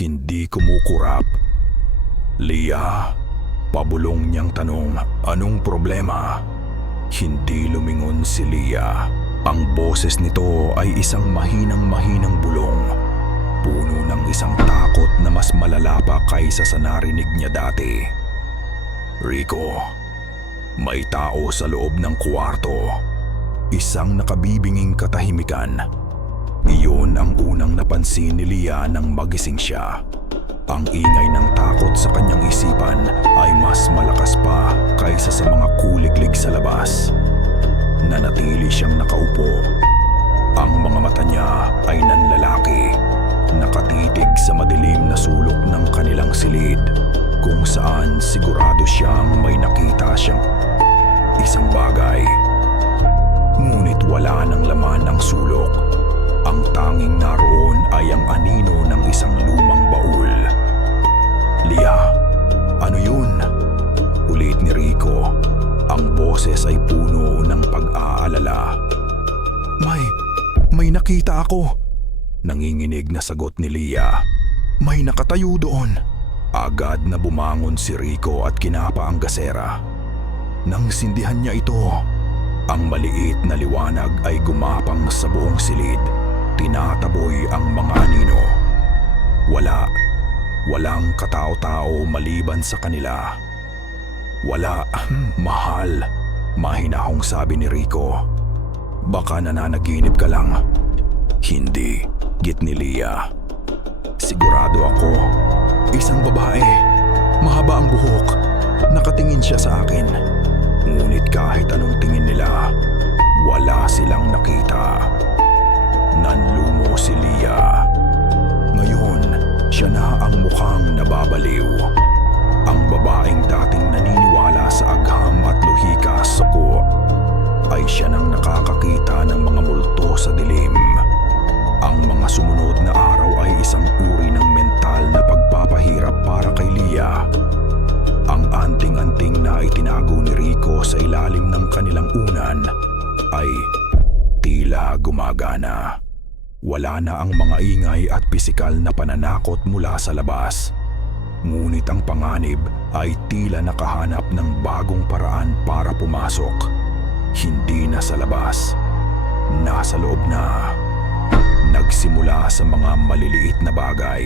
hindi kumukurap. Leah, pabulong niyang tanong, anong problema? Hindi lumingon si Leah. Ang boses nito ay isang mahinang-mahinang bulong. Puno ng isang takot na mas malala pa kaysa sa narinig niya dati. Rico, may tao sa loob ng kwarto. Isang nakabibinging katahimikan. Iyon ang unang napansin ni Leah nang magising siya. Ang ingay ng takot sa kanyang isipan ay mas malakas pa kaysa sa mga kuliglig sa labas. Nanatili siyang nakaupo. Ang mga mata niya ay nanlalaki, nakatitig sa madilim na sulok ng kanilang silid, kung saan sigurado siyang may nakita siyang isang bagay. Ngunit wala nang laman ang sulok. Ang tanging naroon ay ang anino ng isang lumang baul. Leah, ano yun? Ulit ni Rico. Ang boses ay puno ng pag-aalala. May nakita ako. Nanginginig na sagot ni Leah. May nakatayo doon. Agad na bumangon si Rico at kinapa ang gasera. Nang sindihan niya ito, ang maliit na liwanag ay gumapang sa buong silid. Tinataboy ang mga anino. Walang katao-tao maliban sa kanila. Wala, mahal, mahinahong sabi ni Rico. Baka nananaginip ka lang. Hindi, git ni Leah. Sigurado ako, isang babae, mahaba ang buhok, nakatingin siya sa akin. Ngunit kahit anong tingin nila, wala silang nakita. Nanlumo si Leah. Ngayon, siya na ang mukhang nababaliw. Ang babaeng dating naniniwala sa agham at luhika sa ko ay siya nang nakakakita ng mga multo sa dilim. Ang mga sumunod na araw ay isang uri ng mental na pagpapahirap para kay Leah. Ang anting-anting na itinago ni Rico sa ilalim ng kanilang unan ay tila gumagana. Wala na ang mga ingay at pisikal na pananakot mula sa labas. Ngunit ang panganib ay tila nakahanap ng bagong paraan para pumasok. Hindi na sa labas, nasa loob na. Nagsimula sa mga maliliit na bagay.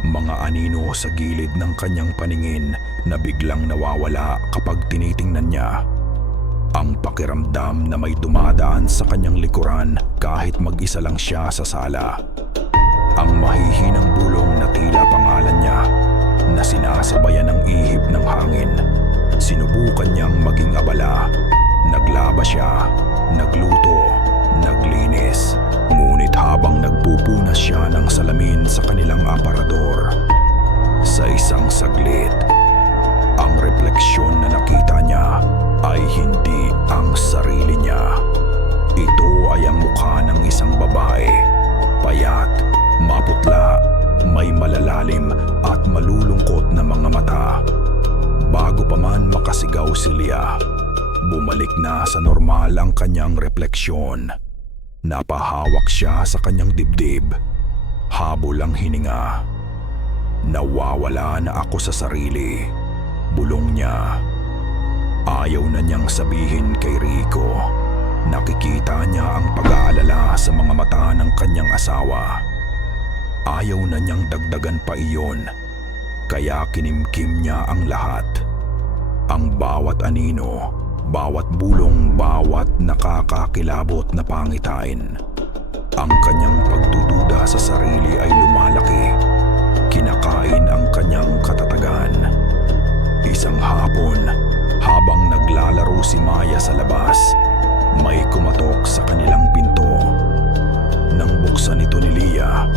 Mga anino sa gilid ng kanyang paningin na biglang nawawala kapag tinitingnan niya. Ang pakiramdam na may dumadaan sa kanyang likuran kahit mag-isa lang siya sa sala. Ang mahihinang bulong na tila pangalan niya na sinasabayan ng ihip ng hangin. Sinubukan niyang maging abala. Naglaba siya, nagluto, naglinis. Ngunit habang nagpupunas siya ng salamin sa kanilang aparador, sa isang saglit, ang refleksyon na nakita niya ay hindi ang sarili niya. Ito ay ang mukha ng isang babae, payat, maputla, may malalalim at malulungkot na mga mata. Bago pa man makasigaw si Leah, bumalik na sa normal ang kanyang refleksyon. Napahawak siya sa kanyang dibdib. Habol ang hininga. Nawawala na ako sa sarili, bulong niya. Ayaw na niyang sabihin kay Rico. Nakikita niya ang pag-aalala sa mga mata ng kanyang asawa. Ayaw na niyang dagdagan pa iyon, kaya kinimkim niya ang lahat. Ang bawat anino, bawat bulong, bawat nakakakilabot na pangitain. Ang kanyang pagdududa sa sarili ay lumalaki. Kinakain ang kanyang katatagan. Isang hapon, habang naglalaro si Maya sa labas, may kumatok sa kanilang pinto. Nang buksan ito ni Leah,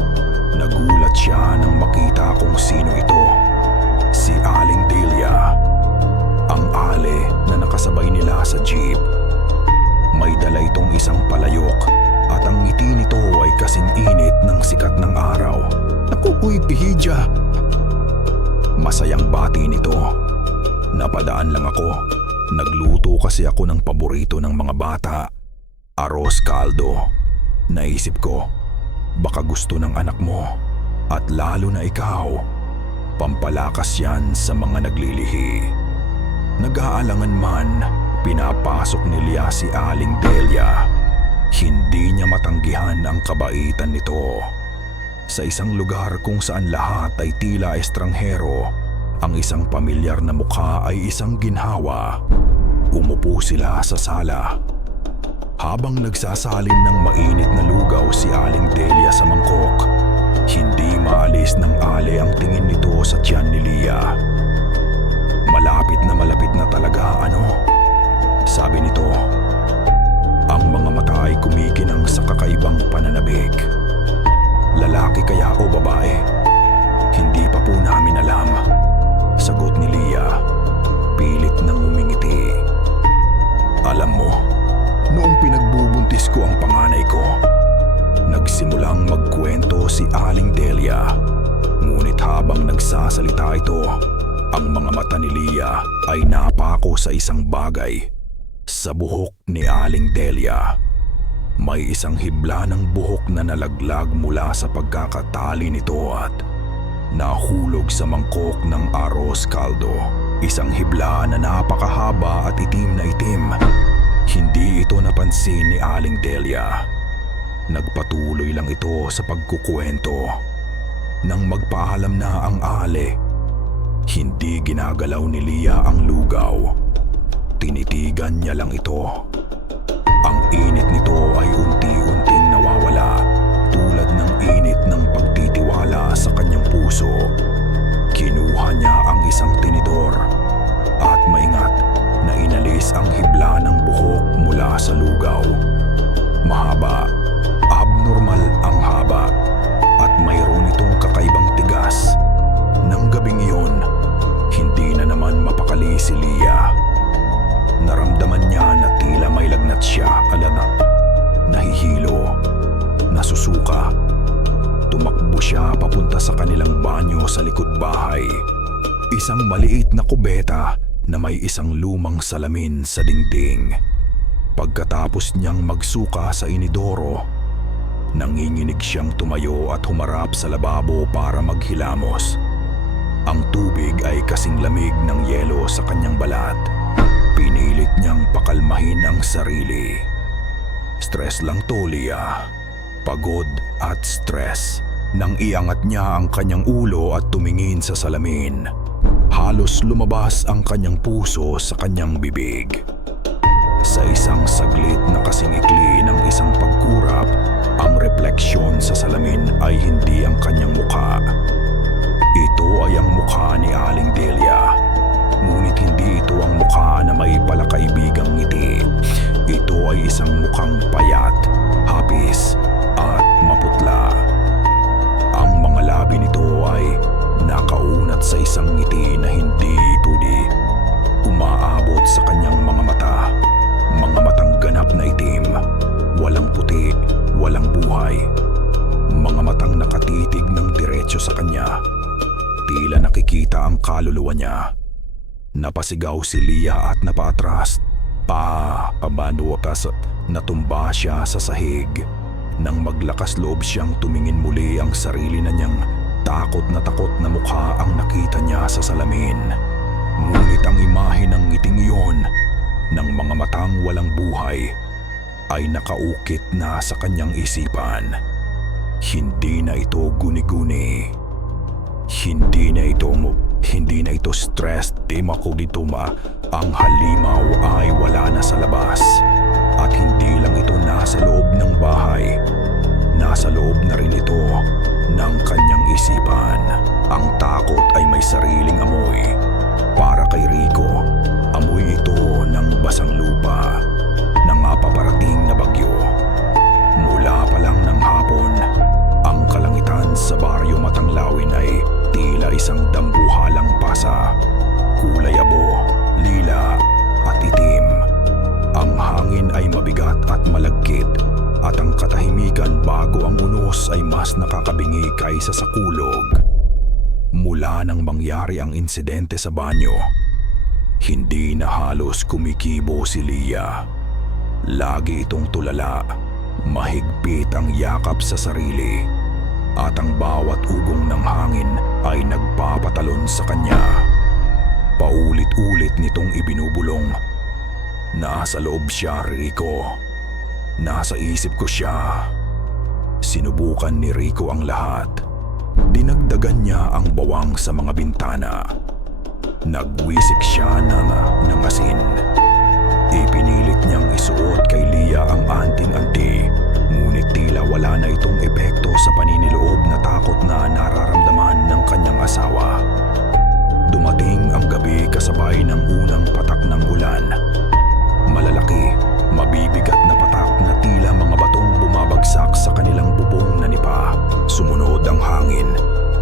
nagulat siya nang makita kung sino ito. Si Aling Delia, ang ale na nakasabay nila sa jeep. May dala itong isang palayok at ang ngiti nito ay kasing init ng sikat ng araw. Naku, uy, Pihidya! Masayang bati nito. Napadaan lang ako. Nagluto kasi ako ng paborito ng mga bata, arroz caldo. Naisip ko, baka gusto ng anak mo at lalo na ikaw. Pampalakas yan sa mga naglilihi. Nag-aalangan man, pinapasok ni Lia si Aling Delia. Hindi niya matanggihan ang kabaitan nito. Sa isang lugar kung saan lahat ay tila estranghero, ang isang pamilyar na mukha ay isang ginhawa. Umupo sila sa sala. Habang nagsasalin ng mainit na lugaw si Aling Delia sa mangkok, hindi maalis ng ale ang tingin nito sa tiyan ni Lia. Malapit na talaga, ano? Sabi nito. Ang mga mata ay kumikinang sa kakaibang pananabik. Lalaki kaya o babae? Hindi pa po namin alam. Sagot ni Lia, pilit nang umingiti. Alam mo, noong pinagbubuntis ko ang panganay ko, nagsimulang magkwento si Aling Delia. Ngunit habang nagsasalita ito, ang mga mata ni Lia ay napako sa isang bagay. Sa buhok ni Aling Delia, may isang hibla ng buhok na nalaglag mula sa pagkakatali nito at nahulog sa mangkok ng arroz caldo. Isang hibla na napakahaba at itim na itim. Hindi ito napansin ni Aling Delia. Nagpatuloy lang ito sa pagkukwento. Nang magpaalam na ang ale, hindi ginagalaw ni Lia ang lugaw. Tinitigan niya lang ito. Ang init nito ay unti-unting nawawala, tulad ng init ng pagtitiwala sa kanyang puso. Kinuha niya ang isang tinidor at maingat na inalis ang hibla ng buhok mula sa lugaw. Mahaba, abnormal ang haba, at mayroon itong kakaibang tigas. Nang gabing iyon, hindi na naman mapakali si Lia. Naramdaman niya na tila may lagnat siya, nahihilo, nasusuka. Tumakbo siya papunta sa kanilang banyo sa likod bahay. Isang maliit na kubeta na may isang lumang salamin sa dingding. Pagkatapos niyang magsuka sa inidoro, nanginginig siyang tumayo at humarap sa lababo para maghilamos. Ang tubig ay kasing lamig ng yelo sa kanyang balat. Pinilit niyang pakalmahin ang sarili. Stress lang to, Lia. Pagod at stress. Nang iangat niya ang kanyang ulo at tumingin sa salamin, halos lumabas ang kanyang puso sa kanyang bibig. Sa isang saglit na kasingikli ng isang pagkurap, ang refleksyon sa salamin ay hindi ang kanyang mukha. Ito ay ang mukha ni Aling Delia. Ngunit hindi ito ang mukha na may palakaibigang ngiti. Ito ay isang mukhang payat, hapis, at maputla. Ang mga labi nito ay nakaunat sa isang ngiti na hindi itudi. Umaabot sa kanyang mga mata. Mga matang ganap na itim, walang puti, walang buhay. Mga matang nakatitig ng diretso sa kanya. Tila nakikita ang kaluluwa niya. Napasigaw si Lia at napaatras. Pabanukas, natumba siya sa sahig. Nang maglakas loob siyang tumingin muli, ang sarili na niyang takot na mukha ang nakita niya sa salamin. Ngunit ang imahe ng ngiting iyon, ng mga matang walang buhay, ay nakaukit na sa kanyang isipan. Hindi na ito guni-guni. Hindi na ito stress, ko dito ang halimaw ay wala na sa labas. At hindi lang ito nasa loob ng bahay. Nasa loob na rin ito ng kanyang isipan. Ang takot ay may sariling amoy. Para kay Rico, amoy ito ng basang lupa, ng paparating na bagyo. Mula pa lang ng hapon, ang kalangitan sa baryo Matanglawin ay tila isang dambuhalang pasa, kulay abo, lila at itim. Ang hangin ay mabigat at malagkit, at ang katahimikan bago ang unos ay mas nakakabingi kaysa sa kulog. Mula nang mangyari ang insidente sa banyo, hindi na halos kumikibo si Lia. Lagi itong tulala, mahigpit ang yakap sa sarili, at ang bawat ugong ng hangin ay nagpapatalon sa kanya. Paulit-ulit nitong ibinubulong, "Nasa loob siya, Rico. Nasa isip ko siya." Sinubukan ni Rico ang lahat. Dinagdagan niya ang bawang sa mga bintana. Nagwisik siya ng asin. Ipinilit niyang isuot kay Lia ang anting-anti, ngunit tila wala na itong epekto sa paniniloob na takot na nararamdaman ng kanyang asawa. Dumating ang gabi kasabay ng unang patak ng ulan. Malalaki, mabibigat na patak na tila mga batong bumabagsak sa kanilang bubong na nipa. Sumunod ang hangin,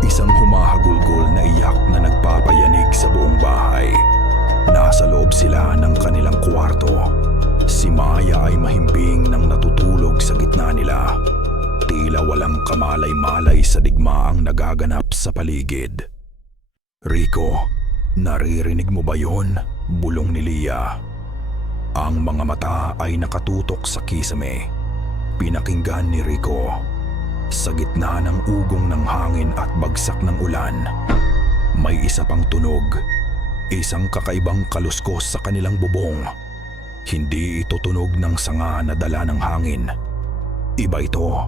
isang humahagulgol na iyak na nagpapayanig sa buong bahay. Nasa loob sila ng kanilang kwarto. Si Maya ay mahimbing nang natutulog sa gitna nila. Tila walang kamalay-malay sa digmaang nagaganap sa paligid. "Rico, naririnig mo ba yon?" bulong ni Lia. Ang mga mata ay nakatutok sa kisame. Pinakinggan ni Rico. Sa gitna ng ugong ng hangin at bagsak ng ulan, may isa pang tunog. Isang kakaibang kaluskos sa kanilang bubong. Hindi ito tunog ng sanga na dala ng hangin. Iba ito.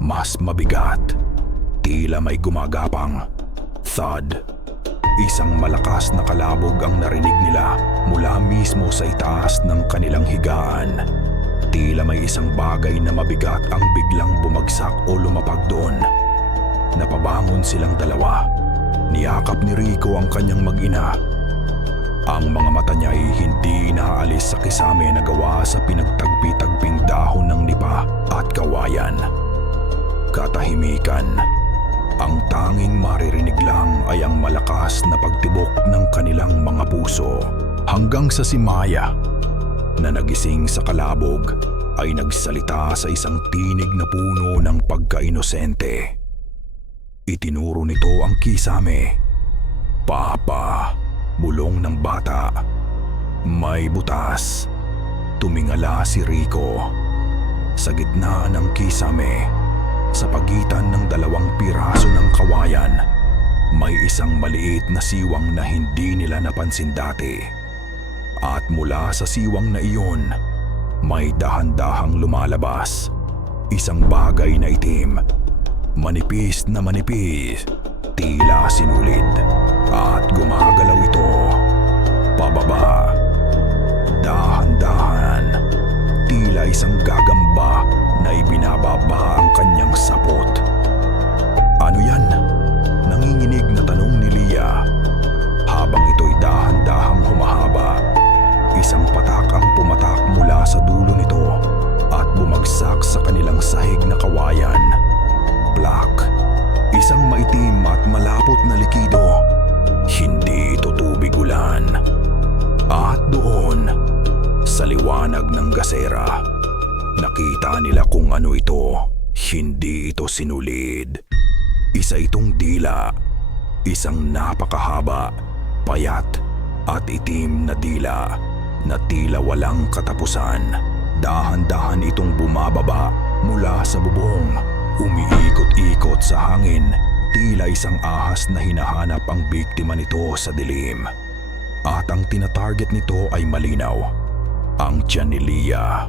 Mas mabigat. Tila may gumagapang. Thud. Isang malakas na kalabog ang narinig nila mula mismo sa itaas ng kanilang higaan. Tila may isang bagay na mabigat ang biglang bumagsak o lumapag doon. Napabangon silang dalawa. Niyakap ni Rico ang kanyang mag-ina. Ang mga mata niya ay hindi inaalis sa kisame na gawa sa pinagtagpi-tagping dahon ng nipa at kawayan. Katahimikan. Ang tanging maririnig lang ay ang malakas na pagtibok ng kanilang mga puso. Hanggang sa si Maya, na nagising sa kalabog, ay nagsalita sa isang tinig na puno ng pagka-inosente. Itinuro nito ang kisame. "Papa," bulong ng bata. "May butas." Tumingala si Rico. Sa gitna ng kisame, sa pagitan ng dalawang piraso ng kawayan, may isang maliit na siwang na hindi nila napansin dati. At mula sa siwang na iyon, may dahan-dahang lumalabas. Isang bagay na itim. Manipis na manipis, tila sinulid, at gumagalaw ito. Pababa. Dahan-dahan. Tila isang gagamba na ibinababa ang kanyang sapot. "Ano yan?" nanginginig na tanong ni Lia. Habang ito'y dahan-dahang humahaba, isang patak ang pumatak mula sa dulo nito at bumagsak sa kanilang sahig na kawayan. Black. Isang maitim at malapot na likido. Hindi ito tubig ulan. At doon, sa liwanag ng gasera, nakita nila kung ano ito. Hindi ito sinulid. Isa itong dila. Isang napakahaba, payat at itim na dila na tila walang katapusan. Dahan-dahan itong bumababa mula sa bubong. Umiikot-ikot sa hangin, tila isang ahas na hinahanap ang biktima nito sa dilim. At ang tinatarget nito ay malinaw. Ang tiyan ni Lia.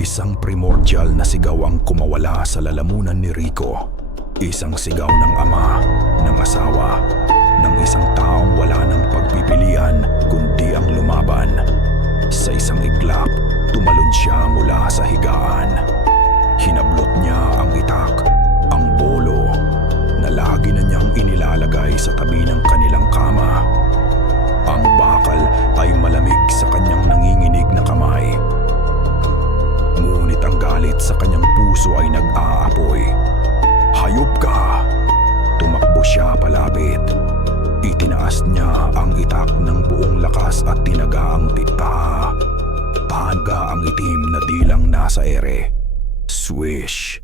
Isang primordial na sigaw ang kumawala sa lalamunan ni Rico. Isang sigaw ng ama, ng asawa, ng isang taong wala ng pagpipilian kundi ang lumaban. Sa isang iglap, tumalon siya mula sa higaan. Hinablot niya ang itak, ang bolo, na lagi na niyang inilalagay sa tabi ng kanilang kama. Ang bakal ay malamig sa kanyang nanginginig na kamay. Ngunit ang galit sa kanyang puso ay nag-aapoy. "Hayop ka!" Tumakbo siya palapit. Itinaas niya ang itak ng buong lakas at tinaga ang tita. Taga ang itim na dilang nasa ere. Swish!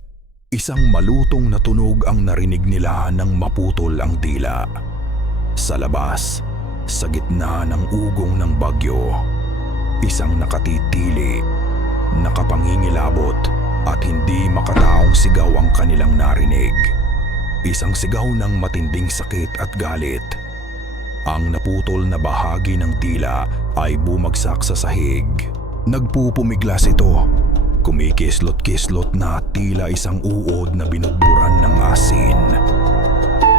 Isang malutong na tunog ang narinig nila nang maputol ang dila. Sa labas, sa gitna ng ugong ng bagyo, isang nakatitili, nakapangingilabot at hindi makataong sigaw ang kanilang narinig. Isang sigaw ng matinding sakit at galit. Ang naputol na bahagi ng dila ay bumagsak sa sahig. Nagpupumiglas ito. Kumikislot-kislot na tila isang uod na binudburan ng asin.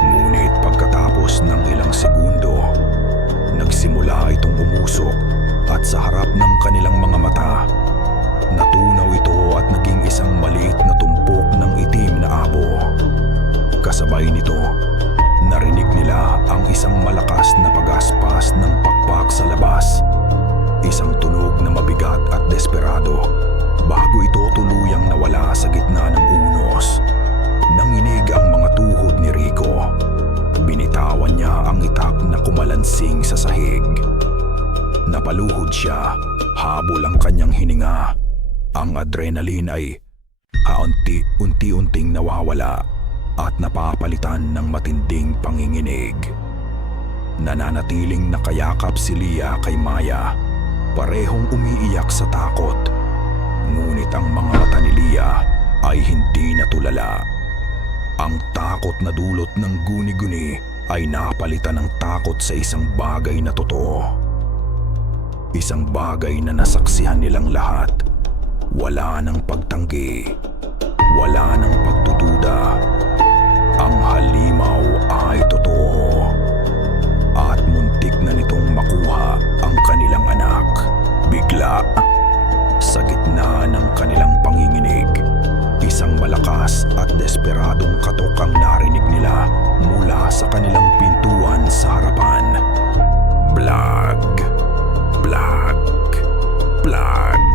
Ngunit pagkatapos ng ilang segundo, nagsimula itong umusok at sa harap ng kanilang mga mata, natunaw ito at naging isang maliit na tumpok ng itim na abo. Kasabay nito, narinig nila ang isang malakas na pagaspas ng pakpak sa labas. Isang tunog na mabigat at desperado bago ito tuluyang nawala sa gitna ng unos. Nanginig ang mga tuhod ni Rico. Binitawan niya ang itak na kumalansing sa sahig. Napaluhod siya, habol ang kanyang hininga. Ang adrenaline ay unti-unting nawawala at napapalitan ng matinding panginginig. Nananatiling nakayakap si Lia kay Maya, parehong umiiyak sa takot. Ngunit ang mga mata ni Lia ay hindi natulala. Ang takot na dulot ng guni-guni ay napalitan ng takot sa isang bagay na totoo. Isang bagay na nasaksihan nilang lahat. Wala nang pagtanggi. Wala nang pagdududa. Ang halimaw ay totoo. At muntik na nitong makuha ang kanilang anak. Bigla, sa gitna ng kanilang panginginig, isang malakas at desperadong katok ang narinig nila mula sa kanilang pintuan sa harapan. Blag! Blag! Blag!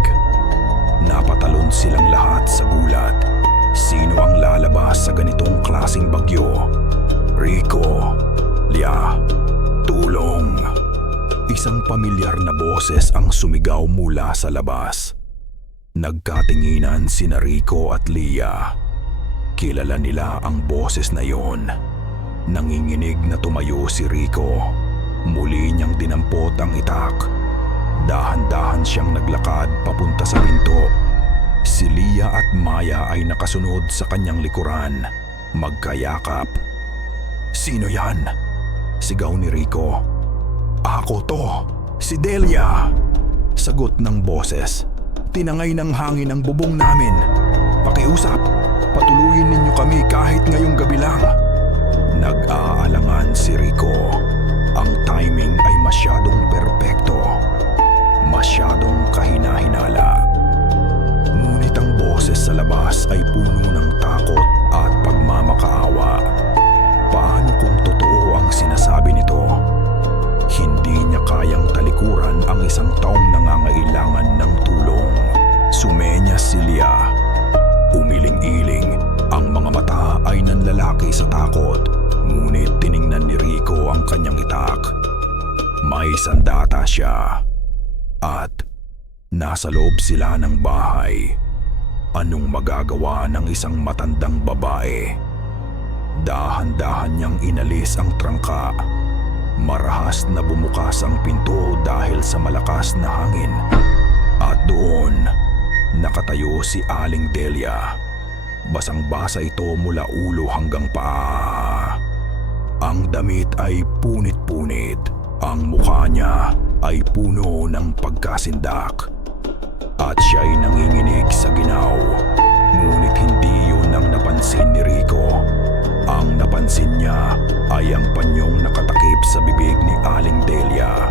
Napatalon silang lahat sa gulat. Sino ang lalabas sa ganitong klaseng bagyo? Rico, Lia, tulong! Isang pamilyar na boses ang sumigaw mula sa labas. Nagkatinginan sina Rico at Lia. Kilala nila ang boses na yon. Nanginginig na tumayo si Rico. Muli niyang dinampot ang itak. Dahan-dahan siyang naglakad papunta sa pinto. Si Lia at Maya ay nakasunod sa kanyang likuran, magkayakap. "Sino yan?" sigaw ni Rico. "Ako to, si Delia," sagot ng boses. "Tinangay ng hangin ang bubong namin. Pakiusap, patuluyin ninyo kami kahit ngayong gabi lang." Nag-aalangan si Rico. Ang timing ay masyadong perpekto. Masyadong kahina-hinala. Ngunit ang boses sa labas ay puno ng takot at pagmamakaawa. Paano kung totoo ang sinasabi nito? Hindi niya kayang talikuran ang isang taong nangangailangan ng tulong. Sumenya si Lia. Umiling-iling, ang mga mata ay nanlalaki sa takot. Ngunit tiningnan ni Rico ang kanyang itak. May sandata siya. At nasa loob sila ng bahay. Anong magagawa ng isang matandang babae? Dahan-dahan niyang inalis ang trangka. Marahas na bumukas ang pinto dahil sa malakas na hangin. At doon, nakatayo si Aling Delia. Basang-basa ito mula ulo hanggang paa. Ang damit ay punit-punit. Ang mukha niya ay puno ng pagkasindak. At siya'y nanginginig sa ginaw. Ngunit hindi yun ang napansin ni Rico. Ang napansin niya ay ang panyong nakatakip sa bibig ni Aling Delia.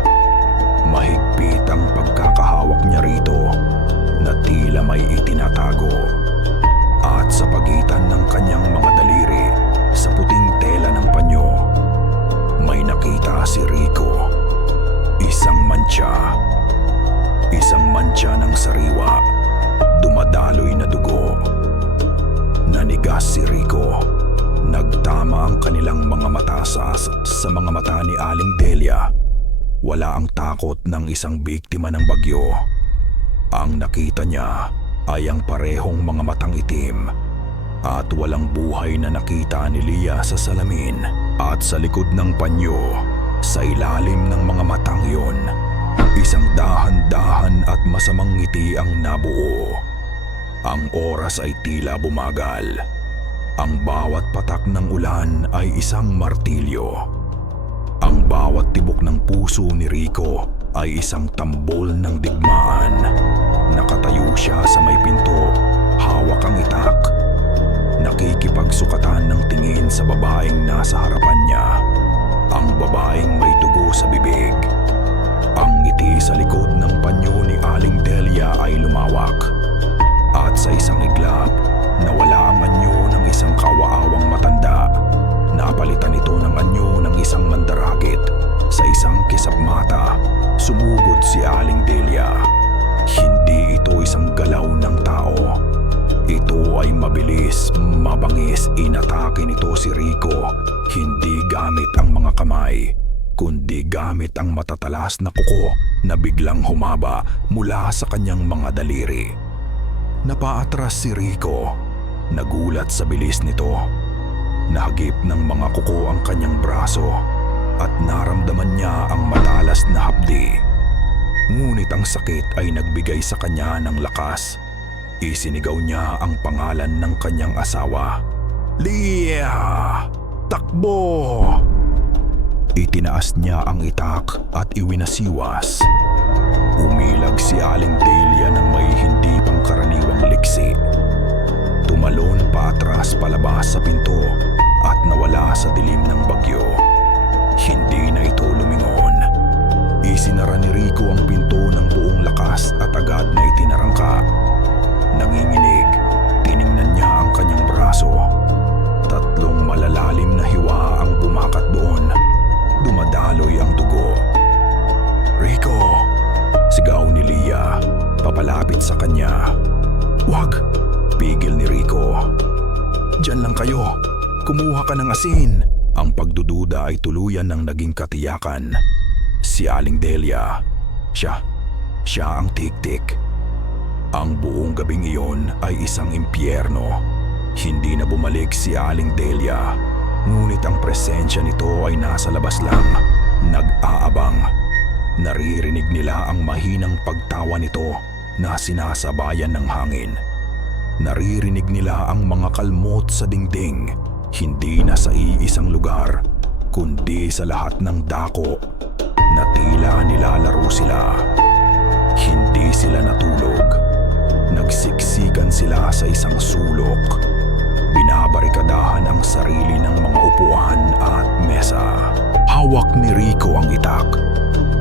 Mahigpit ang pagkakahawak niya rito na tila may itinatago. At sa pagitan ng kanyang mga daliri sa puting tela ng panyo, may nakita si Rico. Isang mantsa. Isang mantsa ng sariwa. Dumadaloy na dugo. Nanigas si Rico. Nagtama ang kanilang mga mata sa mga mata ni Aling Delia. Wala ang takot ng isang biktima ng bagyo. Ang nakita niya ay ang parehong mga matang itim at walang buhay na nakita ni Lia sa salamin at sa likod ng panyo. Sa ilalim ng mga matang yon, Isang dahan-dahan at masamang ngiti ang nabuo. Ang oras ay tila bumagal. Ang bawat patak ng ulan ay isang martilyo. Ang bawat tibok ng puso ni Rico ay isang tambol ng digmaan. Nakatayo siya sa may pinto, hawak ang itak. Nakikipagsukatan ng tingin sa babaeng nasa harapan niya. Ang babaeng may dugo sa bibig. Ang ngiti sa likod ng panyo ni Aling Delia ay lumawak. At sa isang iglap, nawala ang anyo ng isang kawaawang matanda. Napalitan ito ng anyo ng isang mandaragit. Sa isang kisap mata, sumugod si Aling Delia. Hindi ito isang galaw ng tao. Ito ay mabilis, mabangis. Inatake nito si Rico, hindi gamit ang mga kamay, kundi gamit ang matatalas na kuko na biglang humaba mula sa kanyang mga daliri. Napaatras si Rico. Nagulat sa bilis nito. Nahagip ng mga kuko ang kanyang braso at naramdaman niya ang matalas na hapdi. Ngunit ang sakit ay nagbigay sa kanya ng lakas. Isinigaw niya ang pangalan ng kanyang asawa. Lia! Takbo! Itinaas niya ang itak at iwinasiwas. Umilag si Aling Delia ng may hindi pangkaraniwang liksi. Tumalon paatras palabas sa pinto at nawala sa dilim ng bagyo. Hindi na ito lumingon. Isinara ni Rico ang pinto ng buong lakas at agad na itinarangka. Nanginginig, tiningnan niya ang kanyang braso. 3 malalalim na hiwa ang bumakat doon. Dumadaloy ang dugo. Rico! Sigaw ni Lia, papalapit sa kanya. Wag! Pigil ni Rico. Diyan lang kayo. Kumuha ka ng asin. Ang pagdududa ay tuluyan ng naging katiyakan. Si Aling Delia. Siya ang tik-tik. Ang buong gabing iyon ay isang impyerno. Hindi na bumalik si Aling Delia. Ngunit ang presensya nito ay nasa labas lang, nag-aabang. Naririnig nila ang mahinang pagtawa nito na sinasabayan ng hangin. Naririnig nila ang mga kalmot sa dingding, hindi na sa iisang lugar, kundi sa lahat ng dako na tila nilalaro sila. Hindi sila natulog. Nagsiksikan sila sa isang sulok. Binabarikadahan ang sarili ng mga upuan at mesa. Hawak ni Rico ang itak,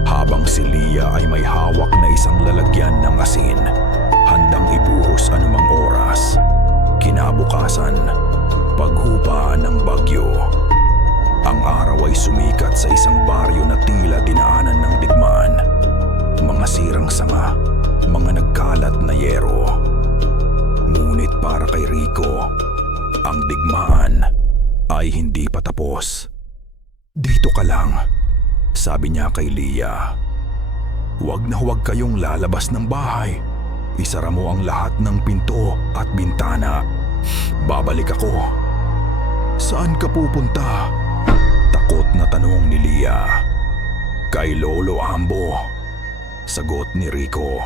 habang si Lia ay may hawak na isang lalagyan ng asin, handang ibuhos anumang oras. Kinabukasan, paghupa ng bagyo. Ang araw ay sumikat sa isang baryo na tila dinaanan ng digmaan. Mga sirang sanga, mga nagkalat na yero. Ngunit para kay Rico, ang digmaan ay hindi pa tapos. Dito ka lang, sabi niya kay Lia. Huwag na huwag kayong lalabas ng bahay. Isara mo ang lahat ng pinto at bintana. Babalik ako. Saan ka pupunta? Takot na tanong ni Lia. Kay Lolo Ambo, sagot ni Rico.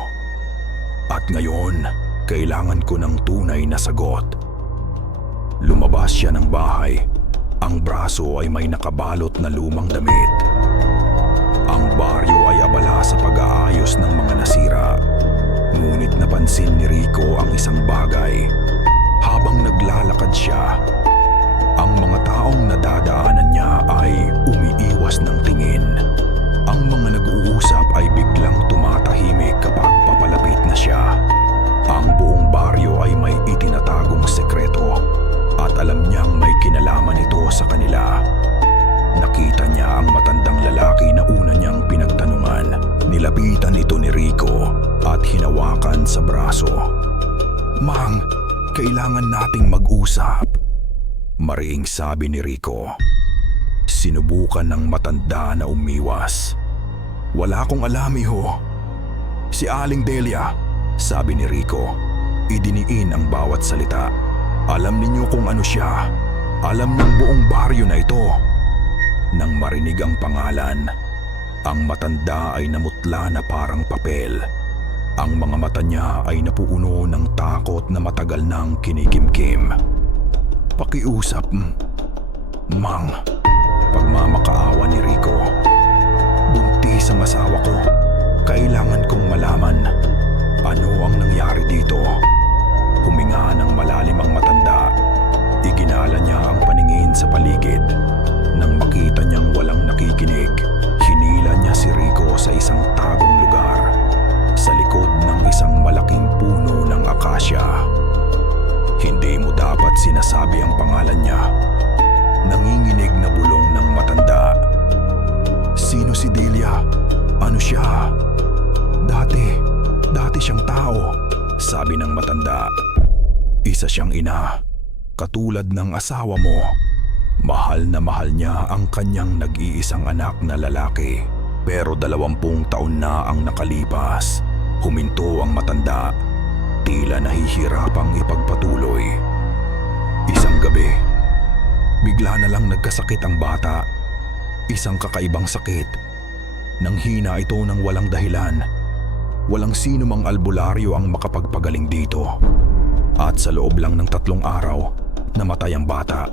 At ngayon, kailangan ko ng tunay na sagot. Lumabas siya ng bahay. Ang braso ay may nakabalot na lumang damit. Ang baryo ay abala sa pag-aayos ng mga nasira. Ngunit napansin ni Rico ang isang bagay. Habang naglalakad siya, ang mga taong nadadaanan niya ay umiiwas ng tingin. Ang mga nag-uusap ay biglang tumatahimik kapag papalapit na siya. Ang buong baryo ay may itinatagong sekreto at alam niyang may kinalaman ito sa kanila. Nakita niya ang matandang lalaki na una niyang pinagtanungan. Nilapitan ito ni Rico at hinawakan sa braso. Mang, kailangan nating mag-usap, mariing sabi ni Rico. Sinubukan ng matanda na umiwas. Wala akong alam, iho. Si Aling Delia, sabi ni Rico. Idiniin ang bawat salita. Alam ninyo kung ano siya. Alam ng buong baryo na ito. Nang marinig ang pangalan, Ang matanda ay namutla na parang papel. Ang mga mata niya ay napuuno ng takot na matagal nang kinikimkim. "Pakiusap, Mang," pagmamakaawa ni Rico. "Buntis ang asawa ko. Kailangan kong malaman ano ang nangyari dito." Huminga ng malalim ang matanda. Iginala niya ang paningin sa paligid. Nang makita niyang walang nakikinig, hinila niya si Rico sa isang tagong lugar, sa likod ng isang malaking puno ng akasya. "Hindi mo dapat sinasabi ang pangalan niya." Nanginginig na bulong ng matanda. "Sino si Delia? Ano siya?" Dati siyang tao," sabi ng matanda. "Isa siyang ina, katulad ng asawa mo. Mahal na mahal niya ang kanyang nag-iisang anak na lalaki. Pero 20 taon na ang nakalipas." Huminto ang matanda, tila nahihirapang ipagpatuloy. "Isang gabi, bigla na lang nagkasakit ang bata. Isang kakaibang sakit. Nanghina ito ng walang dahilan. Walang sino mang albularyo ang makapagpagaling dito. At sa loob lang ng 3 araw, namatay ang bata."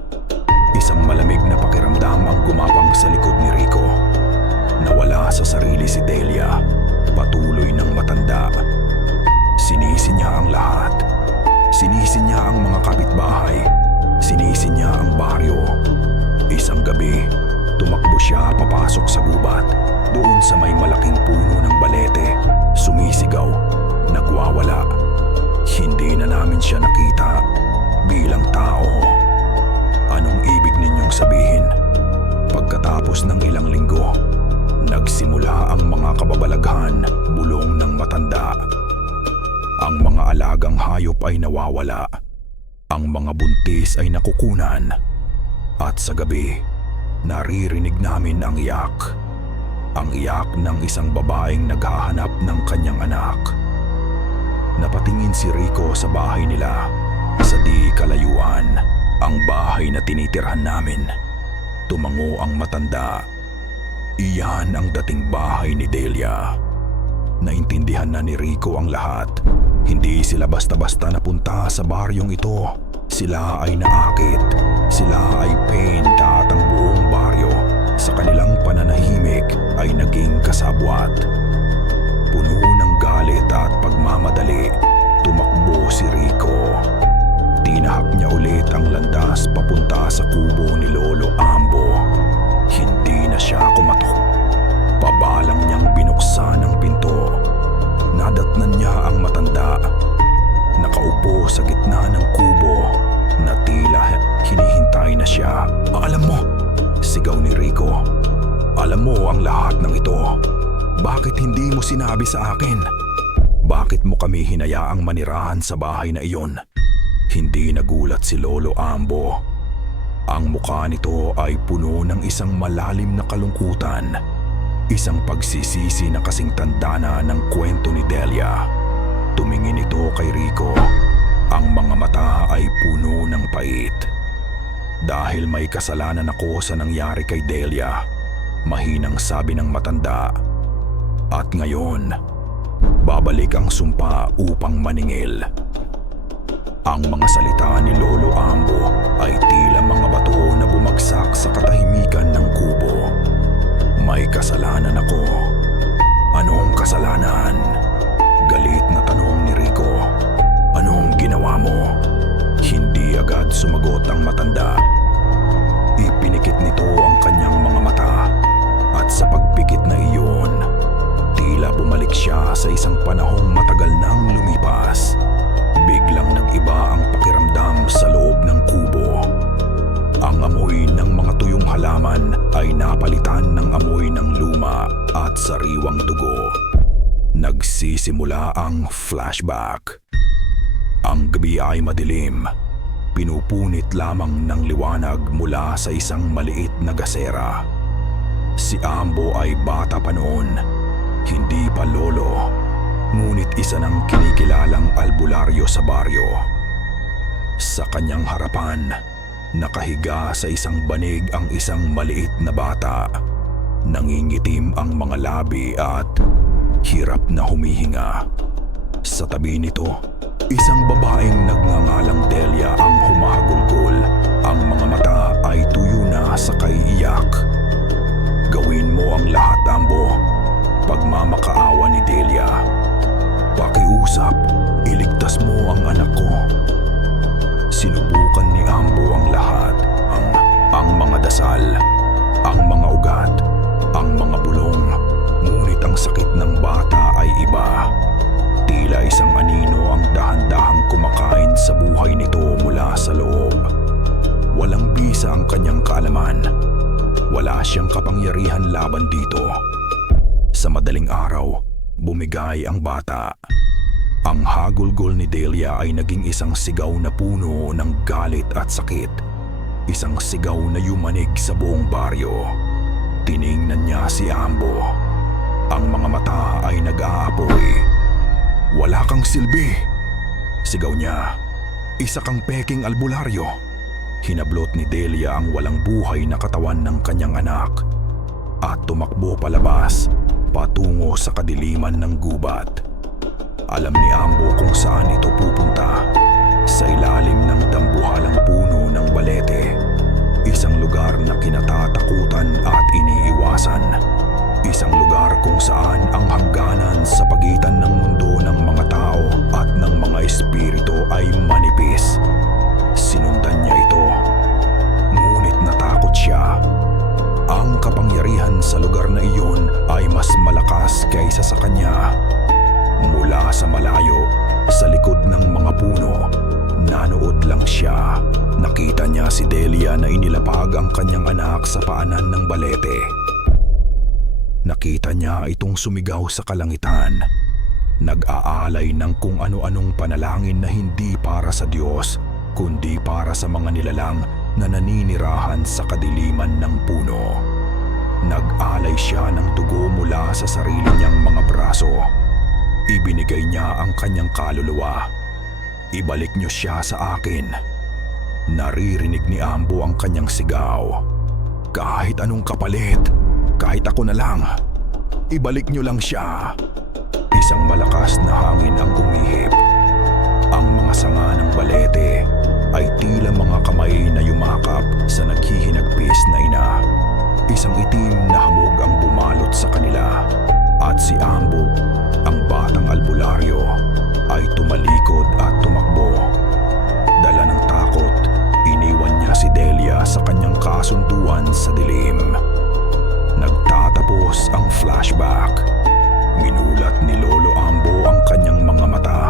Isang malamig na pakiramdam ang gumapang sa likod ni Rico. Nawala sa sarili si Delia. Patuloy ng matanda. Sinisi niya ang lahat. Sinisi niya ang mga kapitbahay. Sinisi niya ang baryo. Isang gabi, tumakbo siya papasok sa gubat. Doon sa may malaking puno ng balete, sumisigaw, nagwawala. Hindi na namin siya nakita bilang tao. Anong ibig ninyong sabihin? Pagkatapos ng ilang linggo, nagsimula ang mga kababalaghan, bulong ng matanda. Ang mga alagang hayop ay nawawala. Ang mga buntis ay nakukunan. At sa gabi, naririnig namin ang iyak. Ang iyak ng isang babaeng naghahanap ng kanyang anak. Napatingin si Rico sa bahay nila. Sa di kalayuan, ang bahay na tinitirhan namin. Tumango ang matanda. Iyan ang dating bahay ni Delia. Naintindihan na ni Rico ang lahat. Hindi sila basta-basta napunta sa baryong ito. Sila ay naakit. Sila ay pained at ang buong baryo sa kanilang pananahimik ay naging kasabwat. Puno ng galit at pagmamadali, tumakbo si Rico. Tinahak niya ulit ang landas papunta sa kubo ni Lolo Ambo. Hindi na siya kumatok. Pabalang niyang binuksan ang pinto. Nadatnan niya ang matanda. Nakaupo sa gitna ng kubo na tila hinihintay na siya. "Alam mo," sigaw ni Rico. "Alam mo ang lahat ng ito. Bakit hindi mo sinabi sa akin? Bakit mo kami hinayaang manirahan sa bahay na iyon?" Hindi nagulat si Lolo Ambo. Ang mukha nito ay puno ng isang malalim na kalungkutan. Isang pagsisisi na kasing tanda na ng kwento ni Delia. Tumingin ito kay Rico. Ang mga mata ay puno ng pait. "Dahil may kasalanan ako sa nangyari kay Delia," mahinang sabi ng matanda. "At ngayon, babalik ang sumpa upang maningil." Ang mga salita ni Lolo Ambo ay tila mga bato na bumagsak sa katahimikan ng kubo. "May kasalanan ako." "Anong kasalanan?" Galit na tanong ni Rico. "Anong ginawa mo?" Hindi agad sumagot ang matanda. Ipinikit nito ang kanyang mga mata. At sa pagpikit na iyon, tila bumalik siya sa isang panahong matagal nang lumipas. Biglang nag-iba ang pakiramdam sa loob ng kubo. Ang amoy ng mga tuyong halaman ay napalitan ng amoy ng luma at sariwang dugo. Nagsisimula ang flashback. Ang gabi ay madilim. Pinupunit lamang ng liwanag mula sa isang maliit na gasera. Si Ambo ay bata pa noon, hindi pa lolo, ngunit isa ng kinikilalang albularyo sa baryo. Sa kanyang harapan, nakahiga sa isang banig ang isang maliit na bata. Nangingitim ang mga labi at hirap na humihinga. Sa tabi nito, isang babaeng nagngangalang Delia ang humahagulgol. Ang mga mata ay tuyo na sa kaiiyak. Gawin mo ang lahat, Ambo. Pagmamakaawa ni Delia. Pakiusap, iligtas mo ang anak ko. Sinubukan ni Ambo ang lahat. Ang mga dasal, ang mga ugat, ang mga bulong. Ngunit ang sakit ng bata ay iba. Tila isang anino ang dahan-dahang kumakain sa buhay nito mula sa loob. Walang bisa ang kanyang kaalaman. Wala siyang kapangyarihan laban dito. Sa madaling araw, bumigay ang bata. Ang hagulgol ni Delia ay naging isang sigaw na puno ng galit at sakit. Isang sigaw na yumanig sa buong baryo. Tiningnan niya si Ambo. Ang mga mata ay nag-aapoy. Wala kang silbi, sigaw niya. Isa kang peking albularyo. Hinablot ni Delia ang walang buhay na katawan ng kanyang anak at tumakbo palabas patungo sa kadiliman ng gubat. Alam ni Ambo kung saan ito pupunta. Sa ilalim ng dambuhalang puno ng balete. Isang lugar na kinatatakutan at iniiwasan. Isang lugar kung saan ang hangganan sa pagitan ng mundo ng mga tao at ng mga espiritu ay manipis. Sinundan niya ito. Ngunit natakot siya. Ang kapangyarihan sa lugar na iyon ay mas malakas kaysa sa kanya. Mula sa malayo, sa likod ng mga puno, nanood lang siya. Nakita niya si Delia na inilapag ang kanyang anak sa paanan ng balete. Nakita niya itong sumigaw sa kalangitan. Nag-aalay ng kung ano-anong panalangin na hindi para sa Diyos, kundi para sa mga nilalang na naninirahan sa kadiliman ng puno. Nag-alay siya ng dugo mula sa sarili niyang mga braso. Ibinigay niya ang kanyang kaluluwa. Ibalik niyo siya sa akin. Naririnig ni Ambo ang kanyang sigaw. Kahit anong kapalit, kahit ako na lang, ibalik niyo lang siya. Isang malakas na hangin ang umihip. Ang mga sanga ng balete ay tila mga kamay na yumakap sa naghihinagpis na ina. Isang itim na hamog ang bumalot sa kanila. At si Ambo, ang batang albularyo, ay tumalikod at tumakbo. Dala ng takot, iniwan niya si Delia sa kanyang kasunduan sa dilim. Nagtatapos ang flashback. Minulat ni Lolo Ambo ang kanyang mga mata.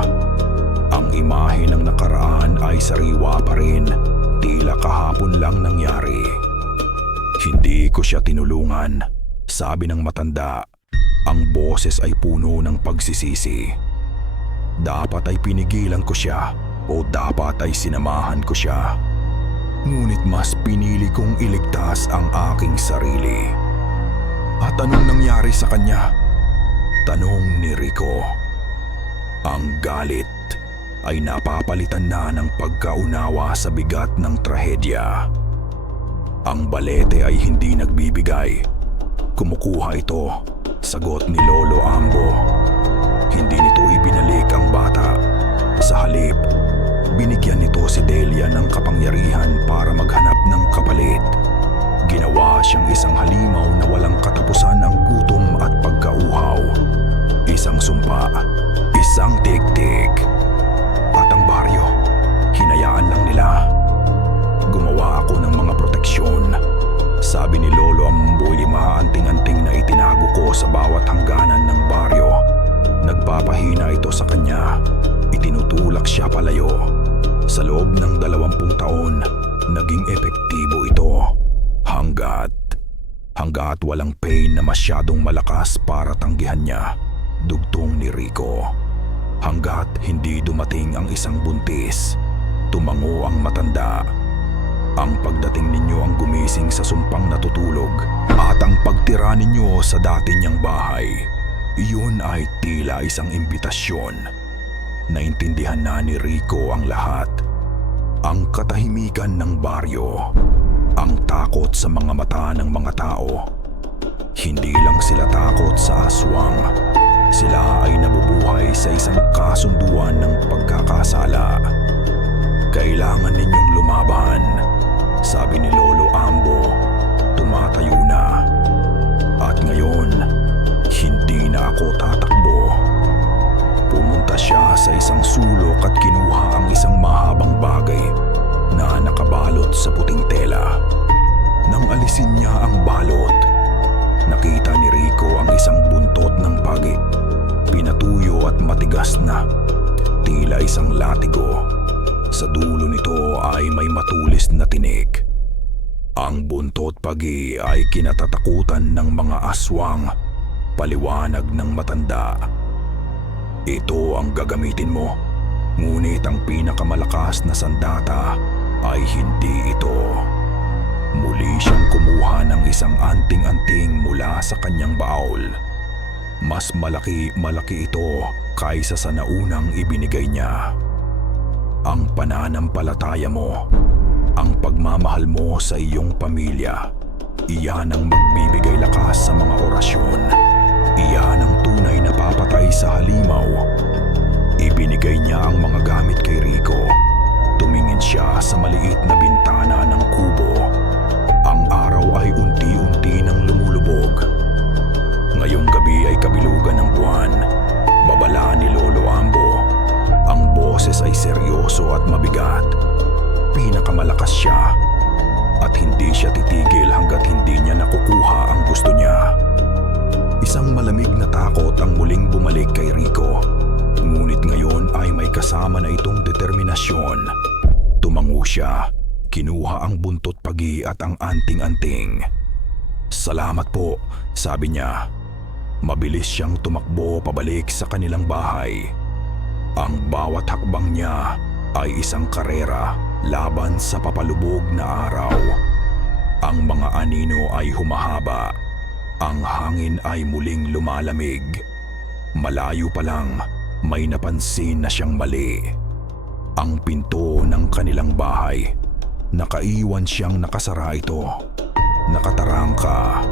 Ang imahe ng nakaraan ay sariwa pa rin, tila kahapon lang nangyari. Hindi ko siya tinulungan, sabi ng matanda. Ang boses ay puno ng pagsisisi. Dapat ay pinigilan ko siya o dapat ay sinamahan ko siya. Ngunit mas pinili kong iligtas ang aking sarili. At anong nangyari sa kanya? Tanong ni Rico. Ang galit ay napapalitan na ng pagkaunawa sa bigat ng trahedya. Ang balete ay hindi nagbibigay. Kumukuha ito, sagot ni Lolo Ambo. Hindi nito ibinalik ang bata. Sa halip, binigyan nito si Delia ng kapangyarihan para maghanap ng kapalit. Ginawa siyang isang halimaw na walang katapusan ang gutom at pagkauhaw. Isang sumpa, isang tik-tik. At ang baryo, hinayaan lang nila. Gumawa ako ng mga proteksyon. Sabi ni Lolo Amboy, maanting-anting na itinago ko sa bawat hangganan ng baryo. Nagpapahina ito sa kanya. Itinutulak siya palayo. Sa loob ng 20 taon, naging epektibo ito. Hanggat walang pain na masyadong malakas para tanggihan niya. Dugtong ni Rico. Hanggat hindi dumating ang isang buntis, tumango ang matanda. Ang pagdating ninyo ang gumising sa sumpang natutulog at ang pagtira ninyo sa dati niyang bahay, iyon ay tila isang imbitasyon. Naintindihan na ni Rico ang lahat. Ang katahimikan ng baryo, ang takot sa mga mata ng mga tao, Hindi lang sila takot sa aswang. Sila ay nabubuhay sa isang kasunduan ng pagkakasala. Kailangan ninyong lumaban, sabi ni Lolo Ambo. Tumatayo na. At ngayon, hindi na ako tatakbo. Pumunta siya sa isang sulok at kinuha ang isang mahabang bagay na nakabalot sa puting tela. Nang alisin niya ang balot, nakita ni Rico ang isang buntot ng pagi. Pinatuyo at matigas na, tila isang latigo. Sa dulo nito ay may matulis na tinik. Ang buntot pagi ay kinatatakutan ng mga aswang, paliwanag ng matanda. Ito ang gagamitin mo, ngunit ang pinakamalakas na sandata ay hindi ito. Muli siyang kumuha ng isang anting-anting mula sa kanyang baul. Mas malaki ito kaysa sa naunang ibinigay niya. Ang pananampalataya mo, ang pagmamahal mo sa iyong pamilya, iyan ang magbibigay lakas sa mga orasyon. Iyan ang tunay na papatay sa halimaw. Ibinigay niya ang mga gamit kay Rico. Tumingin siya sa maliit na bintana ng kubo. Ang araw ay unti-unti nang lumulubog. Ngayong gabi ay kabilugan ng buwan. Babala ni Lolo Ambo. Ang boses ay seryoso at mabigat. Pinakamalakas siya. At hindi siya titigil hanggat hindi niya nakukuha ang gusto niya. Isang malamig na takot ang muling bumalik kay Rico. Ngunit ngayon ay may kasama na itong determinasyon. Tumango siya, kinuha ang buntot pagi at ang anting-anting. Salamat po, sabi niya. Mabilis siyang tumakbo pabalik sa kanilang bahay. Ang bawat hakbang niya ay isang karera laban sa papalubog na araw. Ang mga anino ay humahaba. Ang hangin ay muling lumalamig. Malayo pa lang, may napansin na siyang mali. Ang pinto ng kanilang bahay, nakaiwan siyang nakasara ito. Nakatarangka.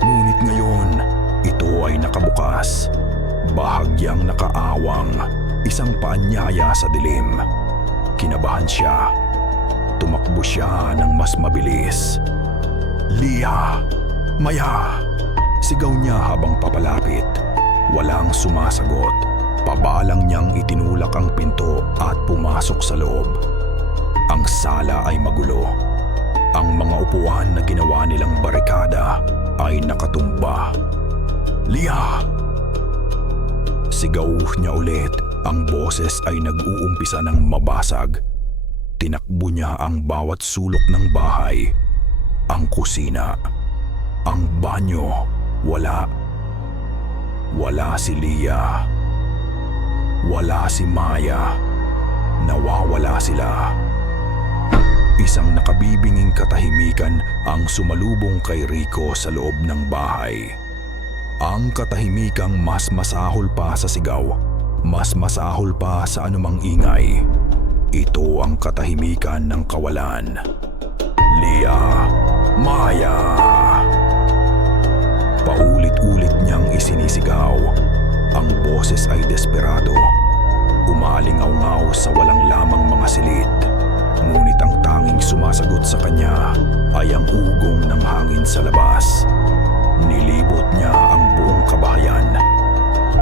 Ngunit ngayon, ito ay nakabukas. Bahagyang nakaawang, isang paanyaya sa dilim. Kinabahan siya. Tumakbo siya ng mas mabilis. Lia! Maya! Sigaw niya habang papalapit. Walang sumasagot. Pabalang niyang itinulak ang pinto at pumasok sa loob. Ang sala ay magulo. Ang mga upuan na ginawa nilang barikada ay nakatumba. Lia! Sigaw niya ulit. Ang boses ay nag-uumpisa ng mabasag. Tinakbo niya ang bawat sulok ng bahay. Ang kusina. Ang banyo, wala. Wala si Lia. Wala si Maya. Nawawala sila. Isang nakabibinging katahimikan ang sumalubong kay Rico sa loob ng bahay. Ang katahimikang mas masahol pa sa sigaw, mas masahol pa sa anumang ingay. Ito ang katahimikan ng kawalan. Lia! Maya! Paulit-ulit niyang isinisigaw. Ang boses ay desperado. Umalingaw-ngaw sa walang lamang mga silid. Ngunit ang tanging sumasagot sa kanya ay ang ugong ng hangin sa labas. Nilibot niya ang buong kabahayan.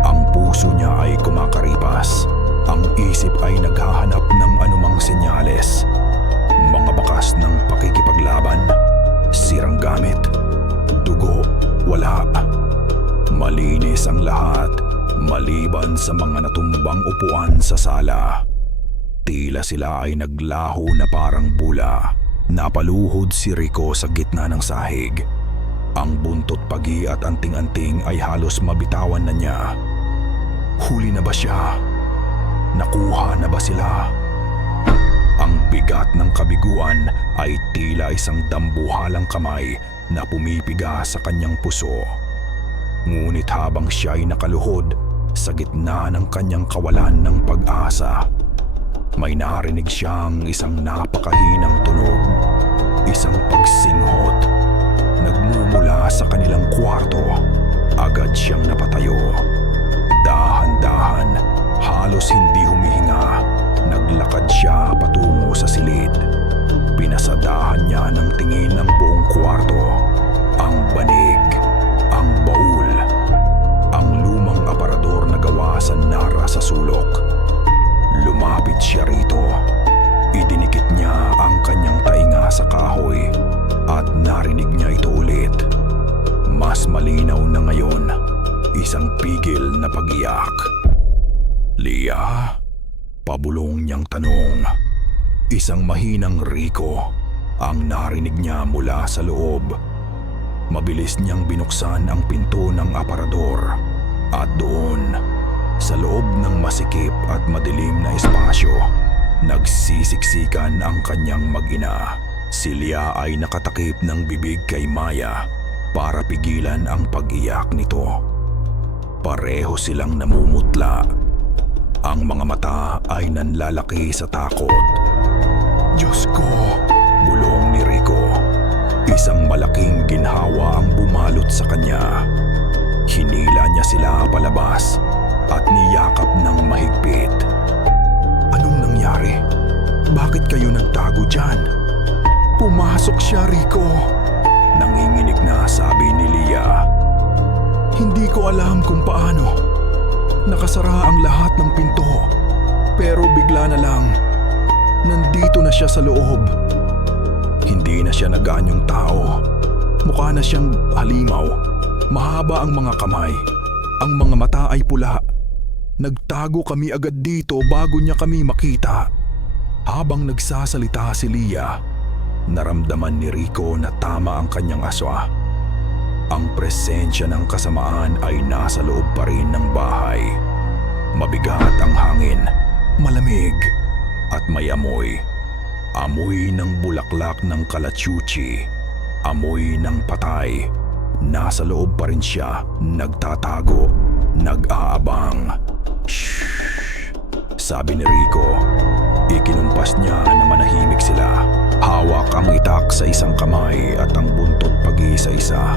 Ang puso niya ay kumakaripas. Ang isip ay naghahanap ng anumang senyales. Mga bakas ng pakikipaglaban, sirang gamit, dugo, wala. Malinis ang lahat, maliban sa mga natumbang upuan sa sala. Tila sila ay naglaho na parang bula. Napaluhod si Rico sa gitna ng sahig. Ang buntot pagi at anting-anting ay halos mabitawan na niya. Huli na ba siya? Nakuha na ba sila? Ang bigat ng kabiguan ay tila isang dambuhalang kamay na pumipiga sa kanyang puso. Ngunit habang siya ay nakaluhod sa gitna ng kanyang kawalan ng pag-asa, may narinig siyang isang napakahinang tunog, isang pagsinghot, nagmumula sa kanilang kwarto. Agad siyang napatayo. Dahan-dahan, halos hindi humihinga, naglakad siya patungo sa silid. Pinasadahan niya ng tingin ng buong kwarto. Ang banig, ang baul, ang lumang aparador na gawa sa nara sa sulok. Lumapit siya rito. Idinikit niya ang kanyang tainga sa kahoy at narinig niya ito ulit. Mas malinaw na ngayon, isang pigil na pag-iyak. "Lia?" Pabulong niyang tanong. Isang mahinang Rico ang narinig niya mula sa loob. Mabilis niyang binuksan ang pinto ng aparador at doon, sa loob ng masikip at madilim na espasyo, nagsisiksikan ang kanyang mag-ina. Si Lia ay nakatakip ng bibig kay Maya para pigilan ang pag-iyak nito. Pareho silang namumutla. Ang mga mata ay nanlalaki sa takot. "Diyos ko!" bulong ni Rico. Isang malaking ginhawa ang bumalot sa kanya. Hinila niya sila palabas at niyakap ng mahigpit. "Anong nangyari? Bakit kayo nagtago dyan?" "Pumasok siya, Rico." Nanginginig na sabi ni Lia. "Hindi ko alam kung paano. Nakasara ang lahat ng pinto. Pero bigla na lang, nandito na siya sa loob. Hindi na siya naganyong tao. Mukha na siyang halimaw. Mahaba ang mga kamay. Ang mga mata ay pula. Nagtago kami agad dito bago niya kami makita." Habang nagsasalita si Lia, naramdaman ni Rico na tama ang kanyang aswa. Ang presensya ng kasamaan ay nasa loob pa rin ng bahay. Mabigat ang hangin, malamig, at may amoy. Amoy ng bulaklak ng kalachuchi, amoy ng patay. Nasa loob pa rin siya, nagtatago, nag-aabang. "Shhh!" sabi ni Rico. Ikinumpas niya na manahimik sila. Hawak ang itak sa isang kamay at ang buntot pag-isa-isa.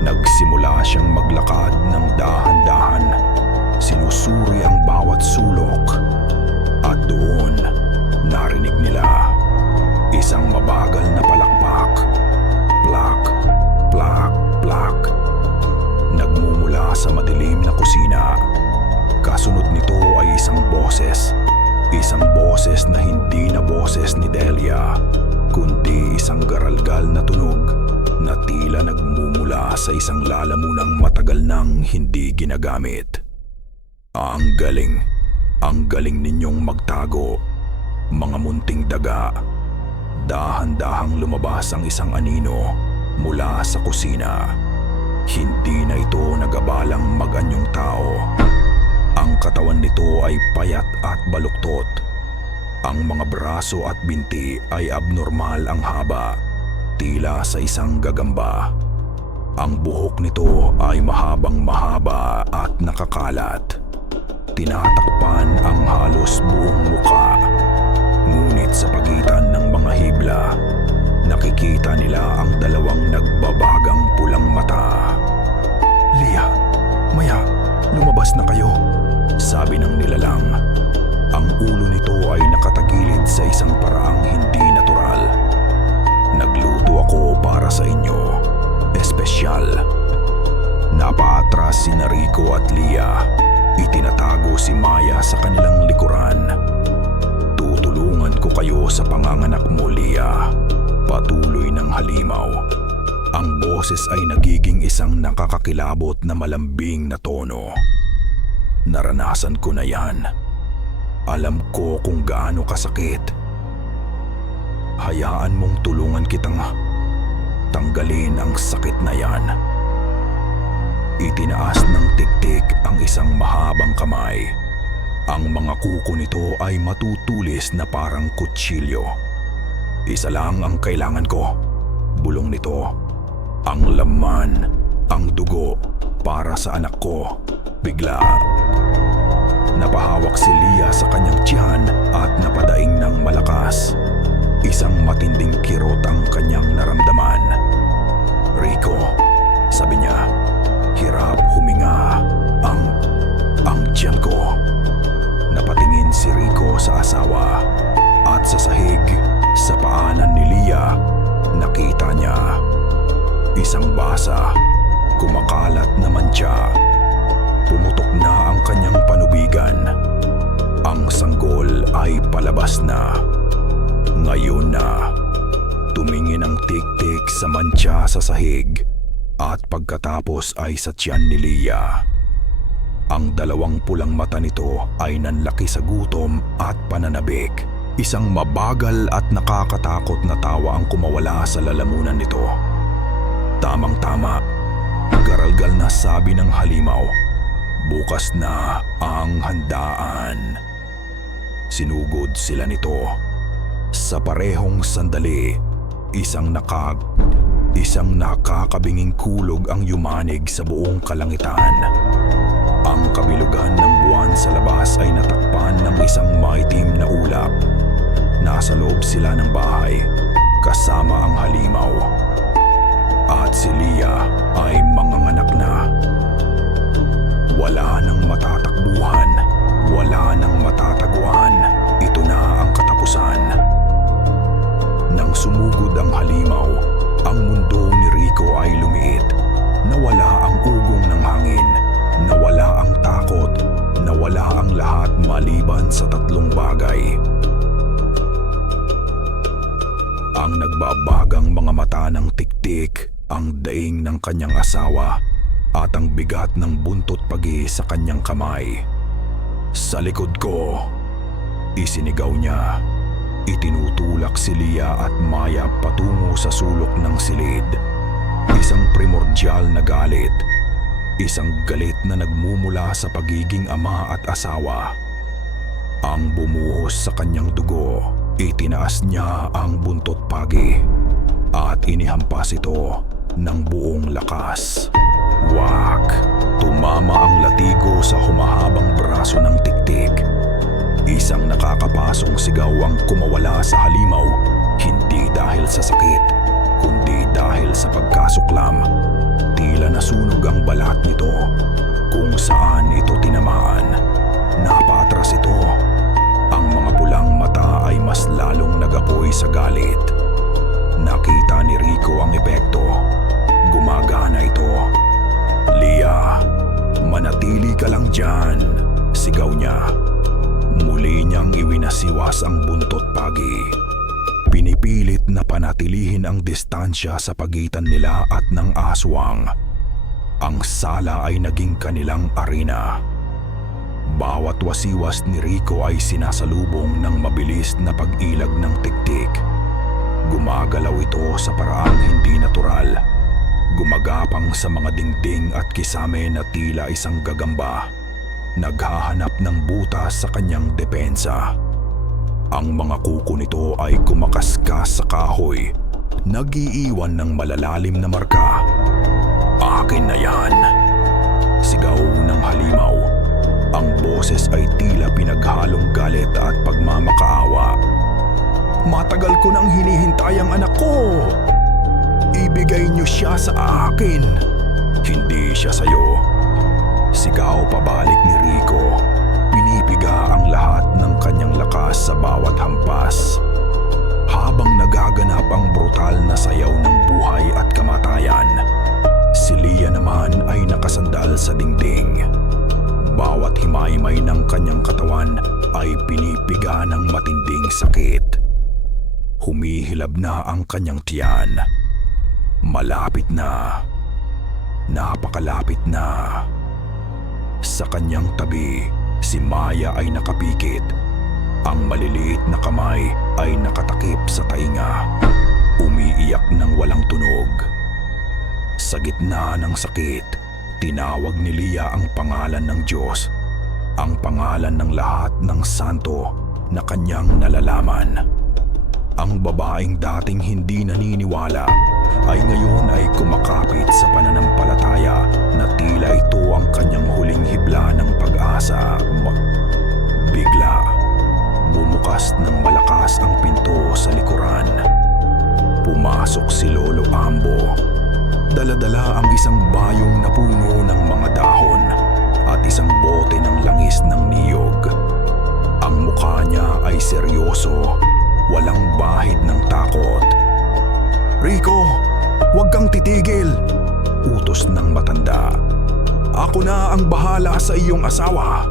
Nagsimula siyang maglakad ng dahan-dahan. Sinusuri ang bawat sulok. At doon, narinig nila isang mabagal na palakpak. Plak, plak, plak. Nagmumula sa madilim na kusina. Kasunod nito ay isang boses. Isang boses na hindi na boses ni Delia, kundi isang garalgal na tunog na tila nagmumula sa isang lalamunang matagal nang hindi ginagamit. Ang galing ninyong magtago, mga munting daga." Dahan-dahang lumabas ang isang anino mula sa kusina. Hindi na ito nag-abalang mag-anyong tao. Ang katawan nito ay payat at baluktot. Ang mga braso at binti ay abnormal ang haba, tila sa isang gagamba. Ang buhok nito ay mahabang-mahaba at nakakalat. Tinatakpan ang halos buong muka. Ngunit sa pagitan ng mga hibla, nakikita nila ang dalawang nagbabagang pulang mata. "Lia, Maya, lumabas na kayo," sabi ng nilalang. Ang ulo nito ay nakatagilid sa isang paraang hindi natural. "Nagluto ako para sa inyo. Espesyal." Napaatras si Rico at Lia. Itinatago si Maya sa kanilang likuran. "Tutulungan ko kayo sa panganganak mo, Lia." Patuloy ng halimaw. Ang boses ay nagiging isang nakakakilabot na malambing na tono. "Naranasan ko na yan. Alam ko kung gaano kasakit. Hayaan mong tulungan kitang tanggalin ang sakit na yan." Itinaas ng tiktik ang isang mahabang kamay. Ang mga kuko nito ay matutulis na parang kutsilyo. "Isa lang ang kailangan ko," bulong nito. "Ang laman, ang dugo, para sa anak ko." Bigla, napahawak si Lia sa kanyang tiyan at napadaing ng malakas. Isang matinding kirot ang kanyang naramdaman. Isang basa, kumakalat naman siya. Pumutok na ang kanyang panubigan. Ang sanggol ay palabas na. Ngayon na, tumingin ang tik-tik sa mantsa sa sahig at pagkatapos ay sa tiyan ni Leah. Ang dalawang pulang mata nito ay nanlaki sa gutom at pananabik. Isang mabagal at nakakatakot na tawa ang kumawala sa lalamunan nito. Tamang-tama, garalgal na sabi ng halimaw, "Bukas na ang handaan." Sinugod sila nito. Sa parehong sandali, isang nakakabinging kulog ang yumanig sa buong kalangitan. Ang kabilugan ng buwan sa labas ay natakpan ng isang maitim na ulap. Nasa loob sila ng bahay, kasama ang halimaw. At si Leah ay manganganak na. Wala nang matatakbuhan, wala nang matataguan. Ito na ang katapusan. Nang sumugod ang halimaw, ang mundo ni Rico ay lumiit. Nawala ang ugong ng hangin, nawala ang takot, nawala ang lahat maliban sa tatlong bagay. Ang nagbabagang mga mata ng tiktik, ang daing ng kanyang asawa, at ang bigat ng buntot pagi sa kanyang kamay. "Sa likod ko!" Isinigaw niya. Itinutulak si Leah at Maya patungo sa sulok ng silid. Isang primordial na galit. Isang galit na nagmumula sa pagiging ama at asawa. Ang bumuhos sa kanyang dugo, itinaas niya ang buntot pagi at inihampas ito ng buong lakas. Wak! Tumama ang latigo sa humahabang braso ng tiktik. Isang nakakapasong sigaw ang kumawala sa halimaw, hindi dahil sa sakit, kundi dahil sa pagkasuklam. Tila nasunog ang balat nito. Kung saan ito tinamaan, napatras ito. Ang mga pulang mata ay mas lalong nagapoy sa galit. Nakita ni Rico ang epekto. Gumagana ito. "Leah, manatili ka lang dyan," sigaw niya. Muli niyang iwinasiwas ang buntot pagi. Pinipilit na panatilihin ang distansya sa pagitan nila at ng aswang. Ang sala ay naging kanilang arena. Bawat wasiwas ni Rico ay sinasalubong ng mabilis na pag-ilag ng tiktik. Gumagalaw ito sa paraang hindi natural. Gumagapang sa mga dingding at kisame na tila isang gagamba. Naghahanap ng butas sa kanyang depensa. Ang mga kuko nito ay kumakaskas sa kahoy, nag-iiwan ng malalalim na marka. "Akin na yan!" Sigaw ng halimaw. Ang boses ay tila pinaghalong galit at pagmamakaawa. "Matagal ko nang hinihintay ang anak ko! Ibigay niyo siya sa akin! Hindi siya sayo!" Sigaw pabalik ni Rico. Pinipiga ang lahat ng kanyang lakas sa bawat hampas. Habang nagaganap ang brutal na sayaw ng buhay at kamatayan, si Leah naman ay nakasandal sa dingding. Bawat himay-himay ng kanyang katawan ay pinipiga ng matinding sakit. Humihilab na ang kanyang tiyan. Malapit na. Napakalapit na. Sa kanyang tabi, si Maya ay nakapikit. Ang maliliit na kamay ay nakatakip sa tainga. Umiiyak ng walang tunog. Sa gitna ng sakit, tinawag ni Leah ang pangalan ng Diyos. Ang pangalan ng lahat ng santo na kanyang nalalaman. Ang babaeng dating hindi naniniwala ay ngayon ay kumakapit sa pananampalataya na tila ito ang kanyang huling hibla ng pag-asa. Bigla, bumukas ng malakas ang pinto sa likuran. Pumasok si Lolo Ambo. Dala-dala ang isang bayong na puno ng mga dahon at isang bote ng langis ng niyog. Ang mukha niya ay seryoso, walang bahid ng takot. "Rico, Huwag kang titigil! Utos ng matanda. Ako na ang bahala sa iyong asawa.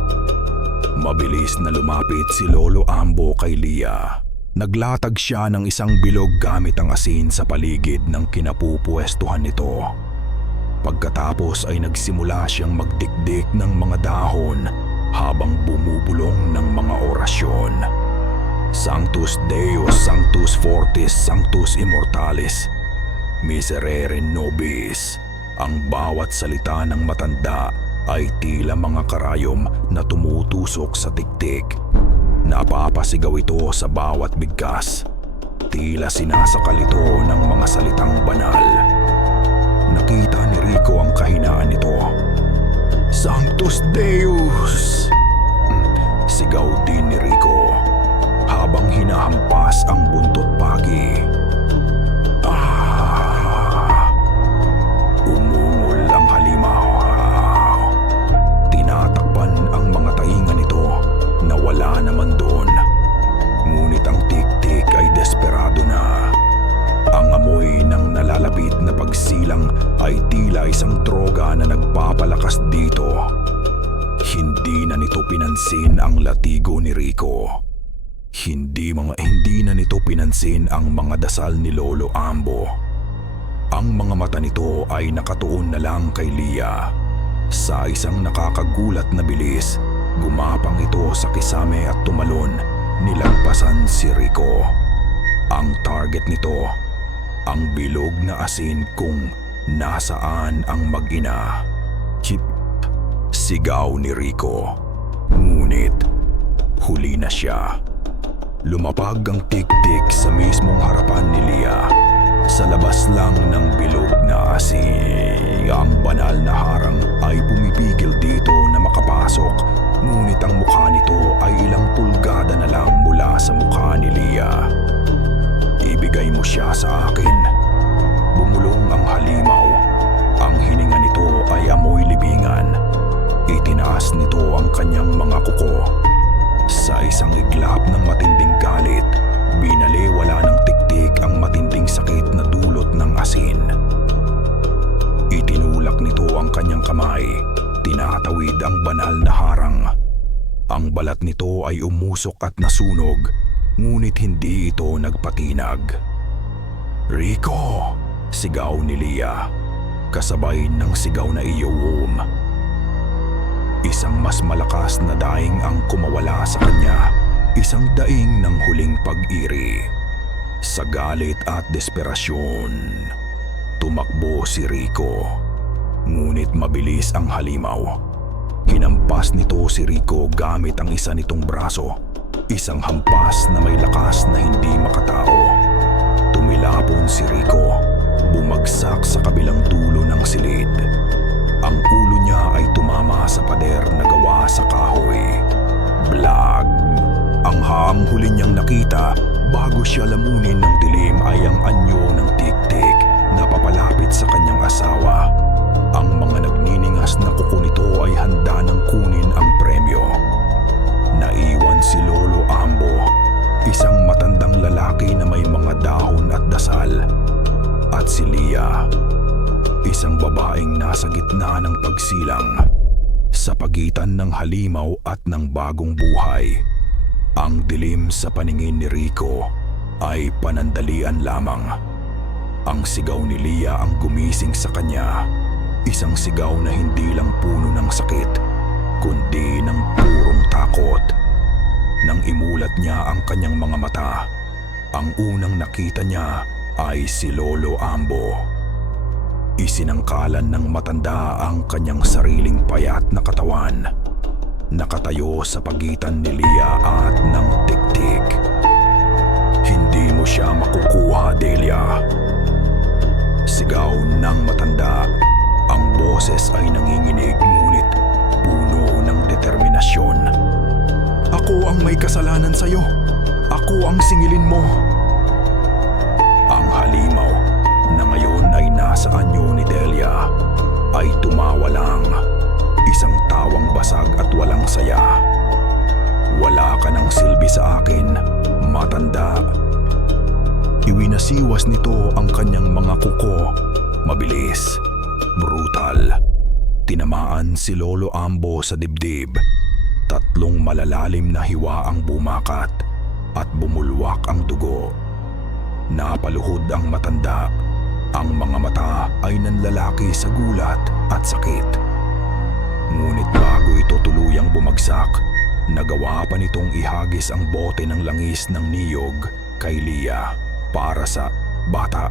Mabilis na lumapit si Lolo Ambo kay Lia. Naglatag siya ng isang bilog gamit ang asin sa paligid ng kinapupuwestuhan nito. Pagkatapos ay nagsimula siyang magdikdik ng mga dahon habang bumubulong ng mga orasyon. Sanctus Deus, Sanctus Fortis, Sanctus Immortalis, Miserere Nobis. Ang bawat salita ng matanda ay tila mga karayom na tumutusok sa tiktik. Napapasigaw ito sa bawat bigkas. Tila sinasakal ito ng mga salitang banal. Nakita ni Rico ang kahinaan nito. Sanctus Deus! Sigaw din ni Rico habang hinahampas ang buntot pagi. Umungol ang halimaw. Tinatakpan ang mga tainga nito na wala naman doon. Ngunit ang tik-tik ay desperado na. Ang amoy ng nalalapit na pagsilang ay tila isang droga na nagpapalakas dito. Hindi na nito pinansin ang latigo ni Rico. Hindi na nito pinansin ang mga dasal ni Lolo Ambo. Ang mga mata nito ay nakatuon na lang kay Lia. Sa isang nakakagulat na bilis, gumapang ito sa kisame at tumalon, nilagpasan si Rico. Ang target nito, ang bilog na asin kung nasaan ang mag-ina. Sigaw ni Rico. Ngunit, huli na siya. Lumapag ang tik-tik sa mismong harapan ni Lia. Sa labas lang ng bilog na asin, ang banal na harang ay pumipigil dito na makapasok. Ngunit ang mukha nito ay ilang pulgada na lang mula sa mukha ni Lia. Ibigay mo siya sa akin. Bumulong ang halimaw. Ang hininga nito ay amoy libingan. Itinaas nito ang kanyang mga kuko. Sa isang iglap ng matinding galit, binaliwala ng tiktik ang matinding sakit na dulot ng asin. Itinulak nito ang kanyang kamay, tinatawid ang banal na harang. Ang balat nito ay umusok at nasunog, ngunit hindi ito nagpatinag. Rico! Sigaw ni Lia, kasabay ng sigaw na iyowom. Isang mas malakas na daing ang kumawala sa kanya, isang daing ng huling pag-iri. Sa galit at desperasyon, tumakbo si Rico. Ngunit mabilis ang halimaw. Hinampas nito si Rico gamit ang isa nitong braso. Isang hampas na may lakas na hindi makatao. Tumilapon si Rico, bumagsak sa kabilang dulo ng silid. Ang ulo niya ay tumama sa pader na gawa sa kahoy. Blag! Ang huli niyang nakita bago siya lamunin ng dilim ay ang anyo ng tik-tik na papalapit sa kanyang asawa. Ang mga nagniningas na kuko nito ay handa nang kunin ang premyo. Naiwan si Lolo Ambo, isang matandang lalaki na may mga dahon at dasal. At si Lia, isang babaeng nasa gitna ng pagsilang, sa pagitan ng halimaw at ng bagong buhay. Ang dilim sa paningin ni Rico ay panandalian lamang. Ang sigaw ni Lia ang gumising sa kanya, isang sigaw na hindi lang puno ng sakit, kundi ng purong takot. Nang imulat niya ang kanyang mga mata, ang unang nakita niya ay si Lolo Ambo. Isinangkalan ng matanda ang kanyang sariling payat na katawan. Nakatayo sa pagitan ni Lia at ng tik-tik. Hindi mo siya makukuha, Delia. Sigaw ng matanda. Ang boses ay nanginginig ngunit puno ng determinasyon. Ako ang may kasalanan sa'yo. Ako ang singilin mo. Ang halimaw na ngayon ay nasa anyo ni Delia ay tumawa lang. Isang tawang basag at walang saya. Wala ka ng silbi sa akin, matanda. Iwinasiwas nito ang kanyang mga kuko. Mabilis, brutal. Tinamaan si Lolo Ambo sa dibdib. 3 malalalim na hiwa ang bumakat at bumulwak ang dugo. Napaluhod ang matanda. Ang mga mata ay nanlalaki sa gulat at sakit. Ngunit bago ito tuluyang bumagsak, nagawa pa nitong ihagis ang bote ng langis ng niyog kay Lia para sa bata.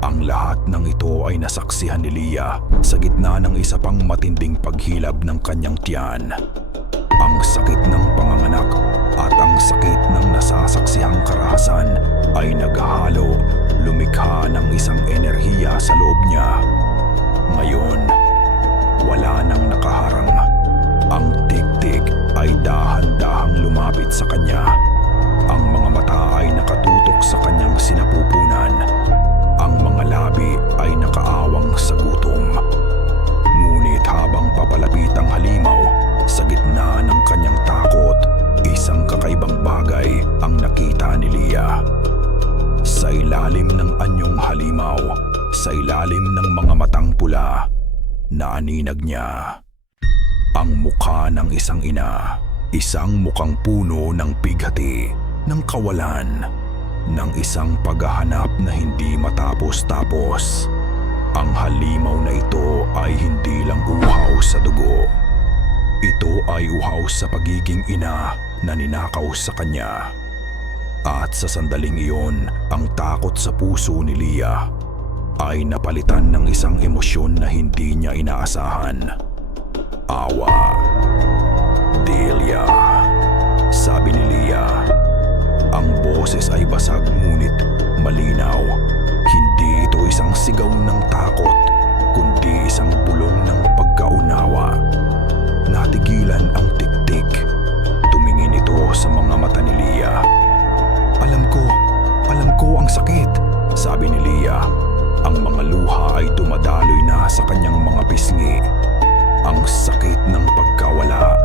Ang lahat ng ito ay nasaksihan ni Lia sa gitna ng isa pang matinding paghilab ng kanyang tiyan. Ang sakit ng panganganak at ang sakit ng nasasaksihang karahasan ay naghalo, lumikha ng isang enerhiya sa loob niya. Ngayon, wala nang nakaharang. Ang tik-tik ay dahan-dahang lumapit sa kanya. Ang mga mata ay nakatutok sa kanyang sinapupunan. Ang mga labi ay nakaawang sa gutom. Ngunit habang papalapit ang halimaw, sa gitna ng kanyang takot, isang kakaibang bagay ang nakita ni Lia. Sa ilalim ng anyong halimaw, sa ilalim ng mga matang pula, naaninag niya ang mukha ng isang ina. Isang mukhang puno ng pighati, ng kawalan, ng isang paghahanap na hindi matapos-tapos. Ang halimaw na ito ay hindi lang uhaw sa dugo. Ito ay uhaw sa pagiging ina na ninakaw sa kanya. At sa sandaling iyon, ang takot sa puso ni Lia ay napalitan ng isang emosyon na hindi niya inaasahan. Awa. Delia, sabi ni Lia. Ang boses ay basag ngunit malinaw. Hindi ito isang sigaw ng takot, kundi isang bulong ng pagkaunawa. Natigilan ang tik-tik. Tumingin ito sa mga mata ni Lia. Alam ko ang sakit, sabi ni Lia. Ang mga luha ay dumadaloy na sa kanyang mga pisngi. Ang sakit ng pagkawala,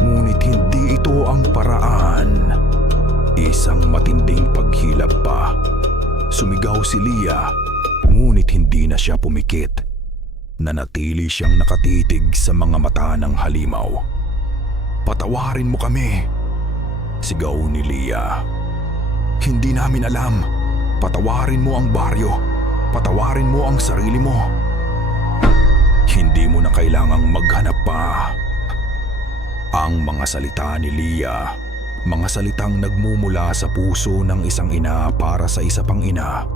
ngunit hindi ito ang paraan. Isang matinding paghilab pa. Sumigaw si Lia, ngunit hindi na siya pumikit. Nanatili siyang nakatitig sa mga mata ng halimaw. Patawarin mo kami, sigaw ni Lia. Hindi namin alam. Patawarin mo ang baryo. Patawarin mo ang sarili mo. Hindi mo na kailangang maghanap pa. Ang mga salita ni Lia, mga salitang nagmumula sa puso ng isang ina para sa isa pang ina,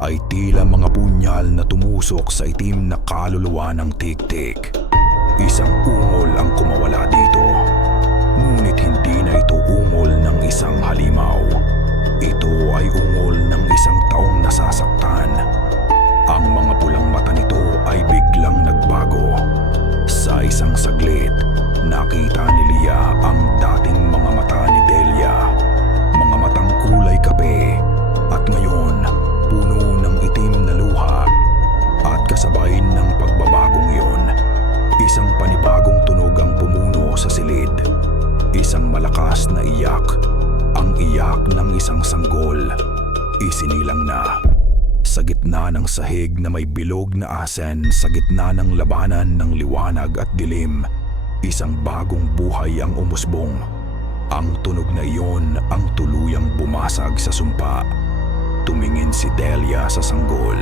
ay tila mga punyal na tumusok sa itim na kaluluwa ng tik-tik. Isang ungol ang kumawala dito. Ngunit hindi na ito ungol ng isang halimaw. Ito ay ungol ng isang taong nasasaktan. Ang mga pulang mata nito ay biglang nagbago. Sa isang saglit, nakita ni Lia ang dating mga mata ni Delia. Mga matang kulay kape. At ngayon, puno ng itim na luha. At kasabay ng pagbabagong iyon, isang panibagong tunog ang bumuno sa silid. Isang malakas na iyak. Ang iyak ng isang sanggol. Isinilang na. Sa gitna ng sahig na may bilog na asen, sa gitna ng labanan ng liwanag at dilim, isang bagong buhay ang umusbong. Ang tunog na iyon ang tuluyang bumasag sa sumpa. Tumingin si Delia sa sanggol.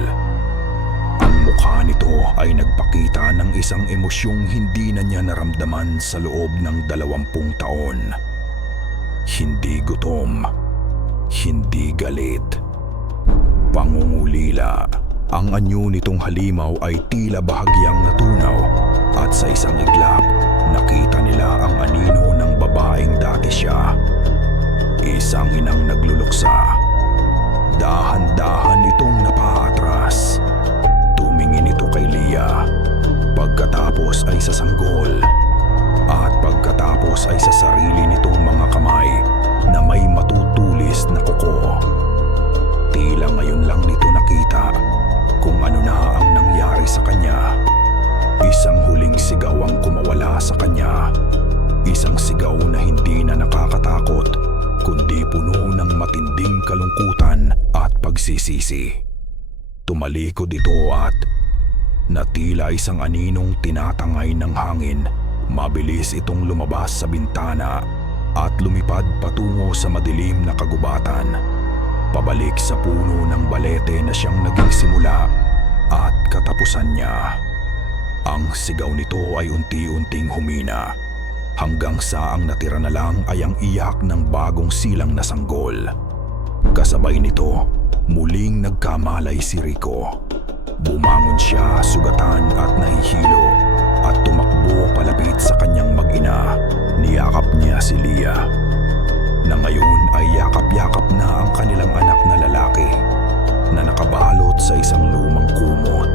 Ang mukha nito ay nagpakita ng isang emosyong hindi na niya naramdaman sa loob ng 20 taon. Hindi gutom, hindi galit, pangungulila. Ang anyo nitong halimaw ay tila bahagyang natunaw at sa isang iglap, nakita nila ang anino ng babaeng dati siya. Isang inang nagluluksa. Dahan-dahan itong napaatras. Tumingin ito kay Lia. Pagkatapos ay sa sanggol. At pagkatapos ay sa sarili nitong mga kamay na may matutulis na kuko. Tila ngayon lang nito nakita kung ano na ang nangyari sa kanya. Isang huling sigaw ang kumawala sa kanya. Isang sigaw na hindi na nakakatakot, kundi puno ng matinding kalungkutan at pagsisisi. pagsisisi. Tumalikod ito at natila isang aninong tinatangay ng hangin. Mabilis itong lumabas sa bintana at lumipad patungo sa madilim na kagubatan. Pabalik sa puno ng balete na siyang naging simula at katapusan niya. Ang sigaw nito ay unti-unting humina hanggang sa ang natira na lang ay ang iyak ng bagong silang na sanggol. Kasabay nito, muling nagkamalay si Rico. Bumangon siya, sugatan at nahihilo at tumakbo palapit sa kanyang mag-ina. Niyakap niya si Leah na ngayon ay yakap-yakap na ang kanilang anak na lalaki na nakabalot sa isang lumang kumot.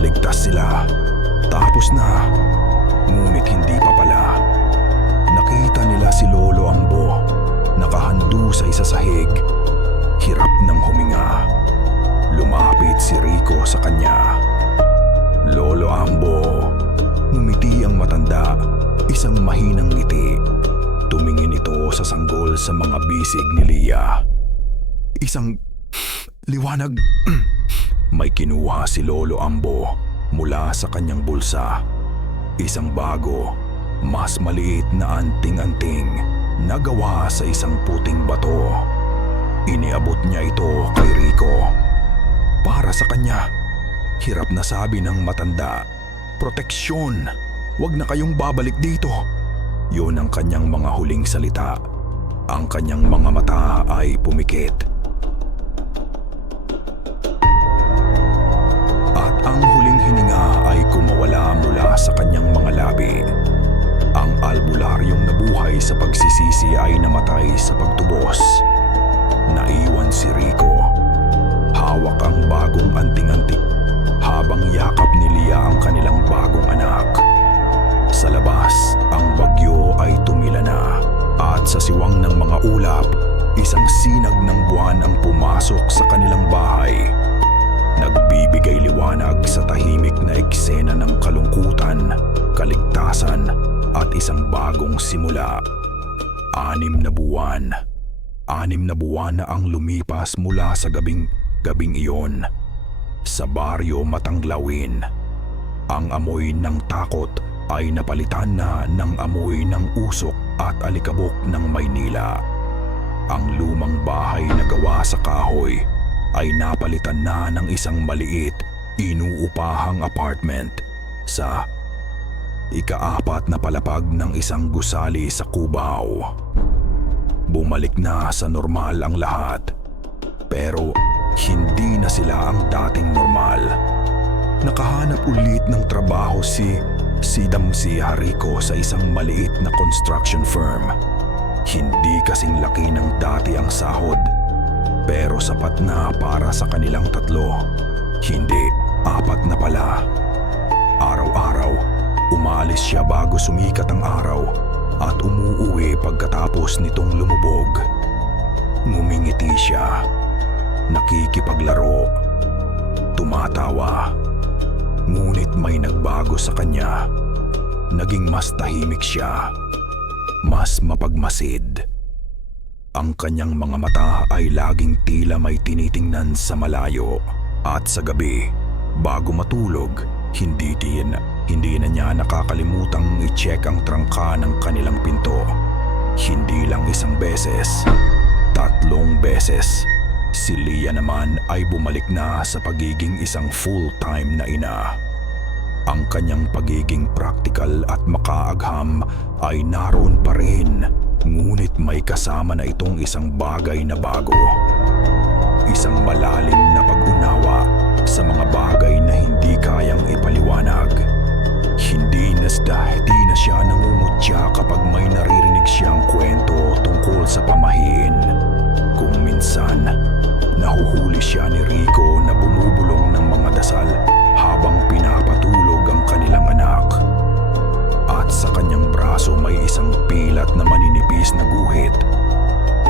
Ligtas sila. Tapos na. Ngunit hindi pa pala. Nakita nila si Lolo Ambo nakahandu sa isa sahig. Hirap ng huminga. Lumapit si Rico sa kanya. Lolo Ambo. Ngumiti ang matanda, isang mahinang ngiti. Tumingin ito sa sanggol sa mga bisig ni Leah. Isang liwanag. May kinuha si Lolo Ambo mula sa kanyang bulsa. Isang bago, mas maliit na anting-anting na gawa sa isang puting bato. Iniabot niya ito kay Rico. Para sa kanya. Hirap na sabi ng matanda. Proteksyon! Huwag na kayong babalik dito. Yun ang kanyang mga huling salita. Ang kanyang mga mata ay pumikit. At ang huling hininga ay kumawala mula sa kanyang mga labi. Ang albularyong nabuhay sa pagsisisi ay namatay sa pagtubos. Naiwan si Rico. Hawak ang bagong anting-anting habang yakap ni Leah ang kanilang bagong anak. Sa labas, ang bagyo ay tumila na at sa siwang ng mga ulap, isang sinag ng buwan ang pumasok sa kanilang bahay. Nagbibigay liwanag sa tahimik na eksena ng kalungkutan, kaligtasan at isang bagong simula. 6 na buwan. 6 na buwan na ang lumipas mula sa gabing iyon. Sa baryo Matanglawin, ang amoy ng takot ay napalitan na ng amoy ng usok at alikabok ng Maynila. Ang lumang bahay na gawa sa kahoy ay napalitan na ng isang maliit, inuupahang apartment sa ika-4 na palapag ng isang gusali sa Cubao. Bumalik na sa normal ang lahat, pero hindi na sila ang dating normal. Nakahanap ulit ng trabaho si Rico sa isang maliit na construction firm. Hindi kasing laki ng dati ang sahod, pero sapat na para sa kanilang tatlo. Hindi, 4 na pala. Araw-araw, umaalis siya bago sumikat ang araw at umuuwi pagkatapos nitong lumubog. Ngumingiti siya. Nakikipaglaro, tumatawa, ngunit may nagbago sa kanya. Naging mas tahimik siya, mas mapagmasid. Ang kanyang mga mata ay laging tila may tinitingnan sa malayo. At sa gabi, bago matulog, hindi na niya nakakalimutang i-check ang trangka ng kanilang pinto. Hindi lang 1 beses, 3 beses. Si Leah naman ay bumalik na sa pagiging isang full-time na ina. Ang kanyang pagiging praktikal at makaagham ay naroon pa rin, ngunit may kasama na itong isang bagay na bago. Isang malalim na pag-unawa sa mga bagay na hindi kayang ipaliwanag. Hindi na siya nangungutya kapag may naririnig siyang kwento tungkol sa pamahiin. Kung minsan, nahuhuli siya ni Rico na bumubulong ng mga dasal habang pinapatulog ang kanilang anak. At sa kanyang braso may isang pilat na maninipis na guhit.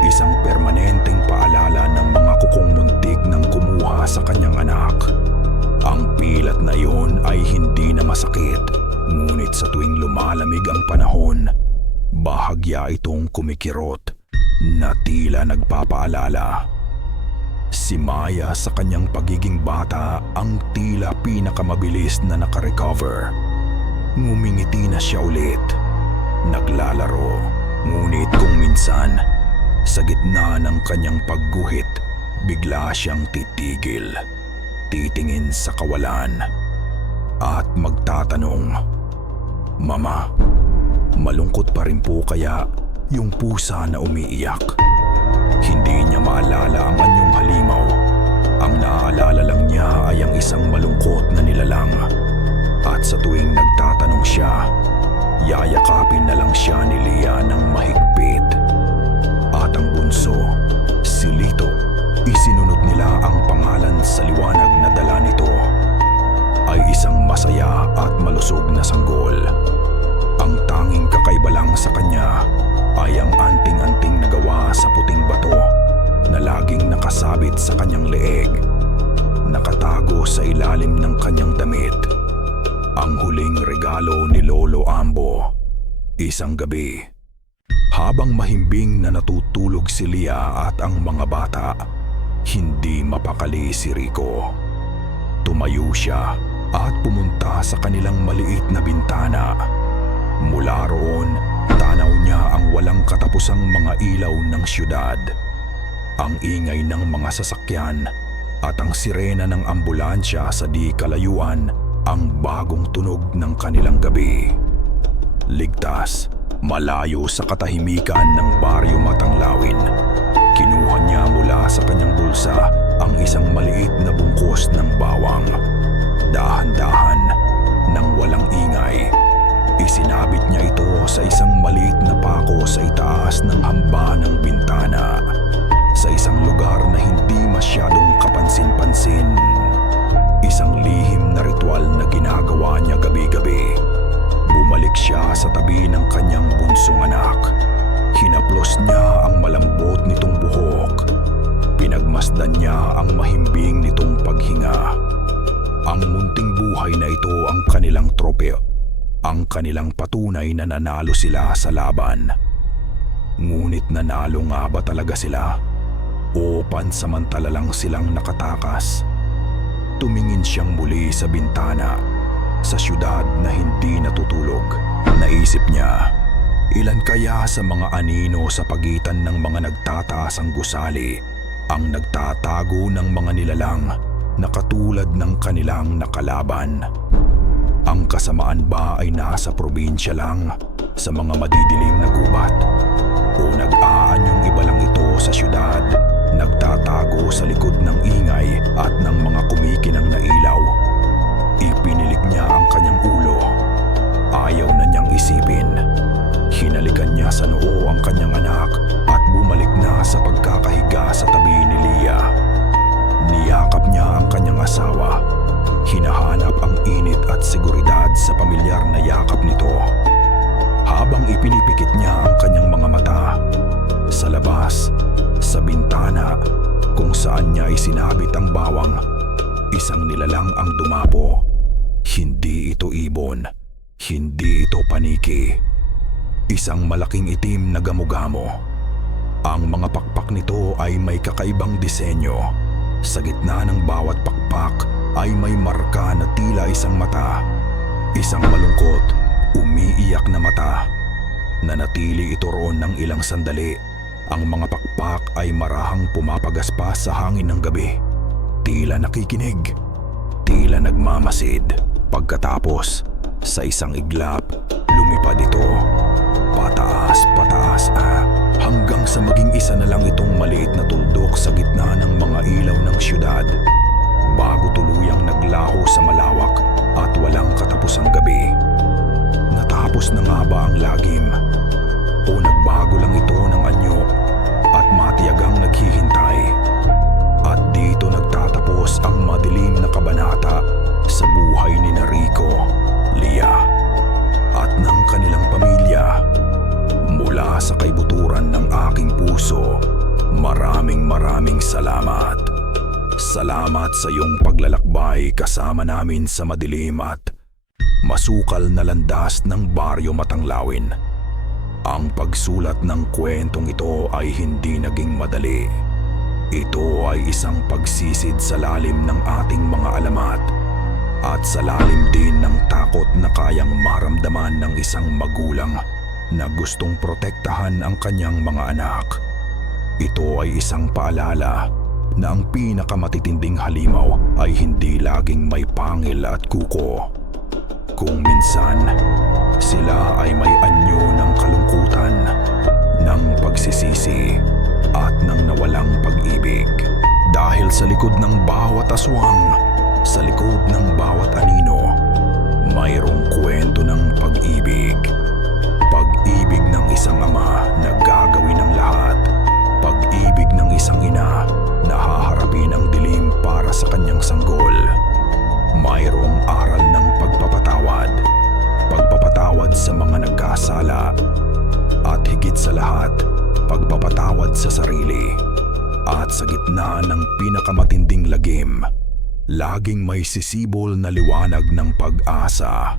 Isang permanenteng paalala ng mga kukong muntik nang kumuha sa kanyang anak. Ang pilat na iyon ay hindi na masakit, ngunit sa tuwing lumalamig ang panahon, bahagya itong kumikirot na tila nagpapaalala. Si Maya sa kanyang pagiging bata ang tila pinakamabilis na nakarecover. Ngumingiti na siya ulit. Naglalaro. Ngunit kung minsan, sa gitna ng kanyang pagguhit, bigla siyang titigil. Titingin sa kawalan. At magtatanong, "Mama, malungkot pa rin po kaya yung pusa na umiiyak?" Hindi niya maalala ang anyong halimaw. Ang naaalala lang niya ay ang isang malungkot na nilalang. At sa tuwing nagtatanong siya, yayakapin na lang siya ni Lia ng mahigpit. At ang bunso, si Lito, isinunod nila ang pangalan sa liwanag na dala nito. Ay isang masaya at malusog na sanggol. Ang tanging kakaiba lang sa kanya ay ang anting-anting na gawa sa puting bato na laging nakasabit sa kanyang leeg, nakatago sa ilalim ng kanyang damit. Ang huling regalo ni Lolo Ambo. Isang gabi, habang mahimbing na natutulog si Lia at ang mga bata, hindi mapakali si Rico. Tumayo siya at pumunta sa kanilang maliit na bintana. Mula roon, tanaw niya ang walang katapusang mga ilaw ng syudad, ang ingay ng mga sasakyan at ang sirena ng ambulansya sa di kalayuan, ang bagong tunog ng kanilang gabi. Ligtas, malayo sa katahimikan ng Baryo Matanglawin, kinuha niya mula sa kanyang bulsa ang isang maliit na bungkos ng bawang. Dahan-dahan, nang walang ingay, isinabit niya ito sa isang maliit na pako sa itaas ng hamba ng bintana, sa isang lugar na hindi masyadong kapansin-pansin. Isang lihim na ritual na ginagawa niya gabi-gabi. Bumalik siya sa tabi ng kanyang bunsong anak. Hinaplos niya ang malambot nitong buhok. Pinagmasdan niya ang mahimbing nitong paghinga. Ang munting buhay na ito ang kanilang tropeo, ang kanilang patunay na nanalo sila sa laban. Ngunit nanalo nga ba talaga sila? O pansamantala lang silang nakatakas? Tumingin siyang muli sa bintana, sa syudad na hindi natutulog. Naisip niya, ilan kaya sa mga anino sa pagitan ng mga nagtataasang gusali ang nagtatago ng mga nilalang na katulad ng kanilang nakalaban? Ang kasamaan ba ay nasa probinsya lang, sa mga madidilim na gubat? O nag-aanyong iba lang ito sa syudad, nagtatago sa likod ng ingay at ng mga kumikinang na ilaw? Ipinilik niya ang kanyang ulo. Ayaw na niyang isipin. Hinalikan niya sa noo ang kanyang anak at bumalik na sa pagkakahiga sa tabi ni Lia. Niyakap niya ang kanyang asawa. Hinahanap ang init at seguridad sa pamilyar na yakap nito. Habang ipinipikit niya ang kanyang mga mata, sa labas, sa bintana, kung saan niya isinabit ang bawang, isang nilalang ang dumapo. Hindi ito ibon, hindi ito paniki. Isang malaking itim na gamo-gamo. Ang mga pakpak nito ay may kakaibang disenyo. Sa gitna ng bawat pakpak ay may marka na tila isang mata. Isang malungkot, umiiyak na mata. Nanatili ito roon ng ilang sandali. Ang mga pakpak ay marahang pumapagaspas sa hangin ng gabi. Tila nakikinig, tila nagmamasid. Pagkatapos, sa isang iglap, lumipad ito. Pataas, hanggang sa maging isa na lang itong maliit na tuldok sa gitna ng mga ilaw ng syudad, bago tuluyang naglaho sa malawak at walang katapusang gabi. Natapos na nga ba ang lagim? O nagbago lang ito ng anyo at matiyagang naghihintay? At dito nagtatapos ang madilim na kabanata sa buhay ni Rico, Lia, at ng kanilang pamilya. Mula sa kaibuturan ng aking puso, maraming salamat. Salamat sa iyong paglalakbay kasama namin sa madilim at masukal na landas ng Baryo Matanglawin. Ang pagsulat ng kwentong ito ay hindi naging madali. Ito ay isang pagsisid sa lalim ng ating mga alamat at sa lalim din ng takot na kayang maramdaman ng isang magulang na gustong protektahan ang kanyang mga anak. Ito ay isang paalala na ang pinakamatitinding halimaw ay hindi laging may pangil at kuko. Kung minsan, sila ay may anyo ng kalungkutan, ng pagsisisi, at ng nawalang pag-ibig. Dahil sa likod ng bawat aswang, sa likod ng bawat anino, mayroong kwento ng pag-ibig. Pag-ibig ng isang ama na gagawin ang lahat. Pag-ibig ng isang ina na haharapin ang dilim para sa kanyang sanggol. Mayroong aral ng pagpapatawad. Pagpapatawad sa mga nagkasala. At higit sa lahat, pagpapatawad sa sarili. At sa gitna ng pinakamatinding lagim, laging may sisibol na liwanag ng pag-asa.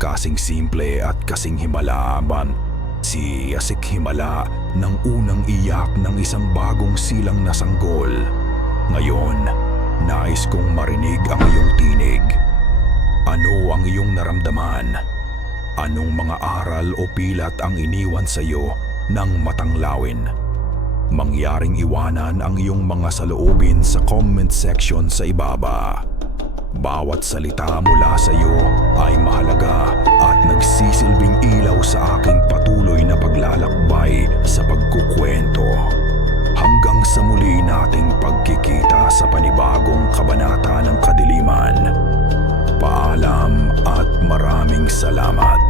Kasing simple at kasing himala man, si Asik Himala ng unang iyak ng isang bagong silang na sanggol. Ngayon, nais kong marinig ang iyong tinig. Ano ang iyong naramdaman? Anong mga aral o pilat ang iniwan sa iyo ng matanglawin? Mangyaring iwanan ang iyong mga saloobin sa comment section sa ibaba. Bawat salita mula sa iyo ay mahalaga at nagsisilbing ilaw sa aking patuloy na paglalakbay sa pagkukwento. Hanggang sa muli nating pagkikita sa panibagong kabanata ng kadiliman. Paalam at maraming salamat.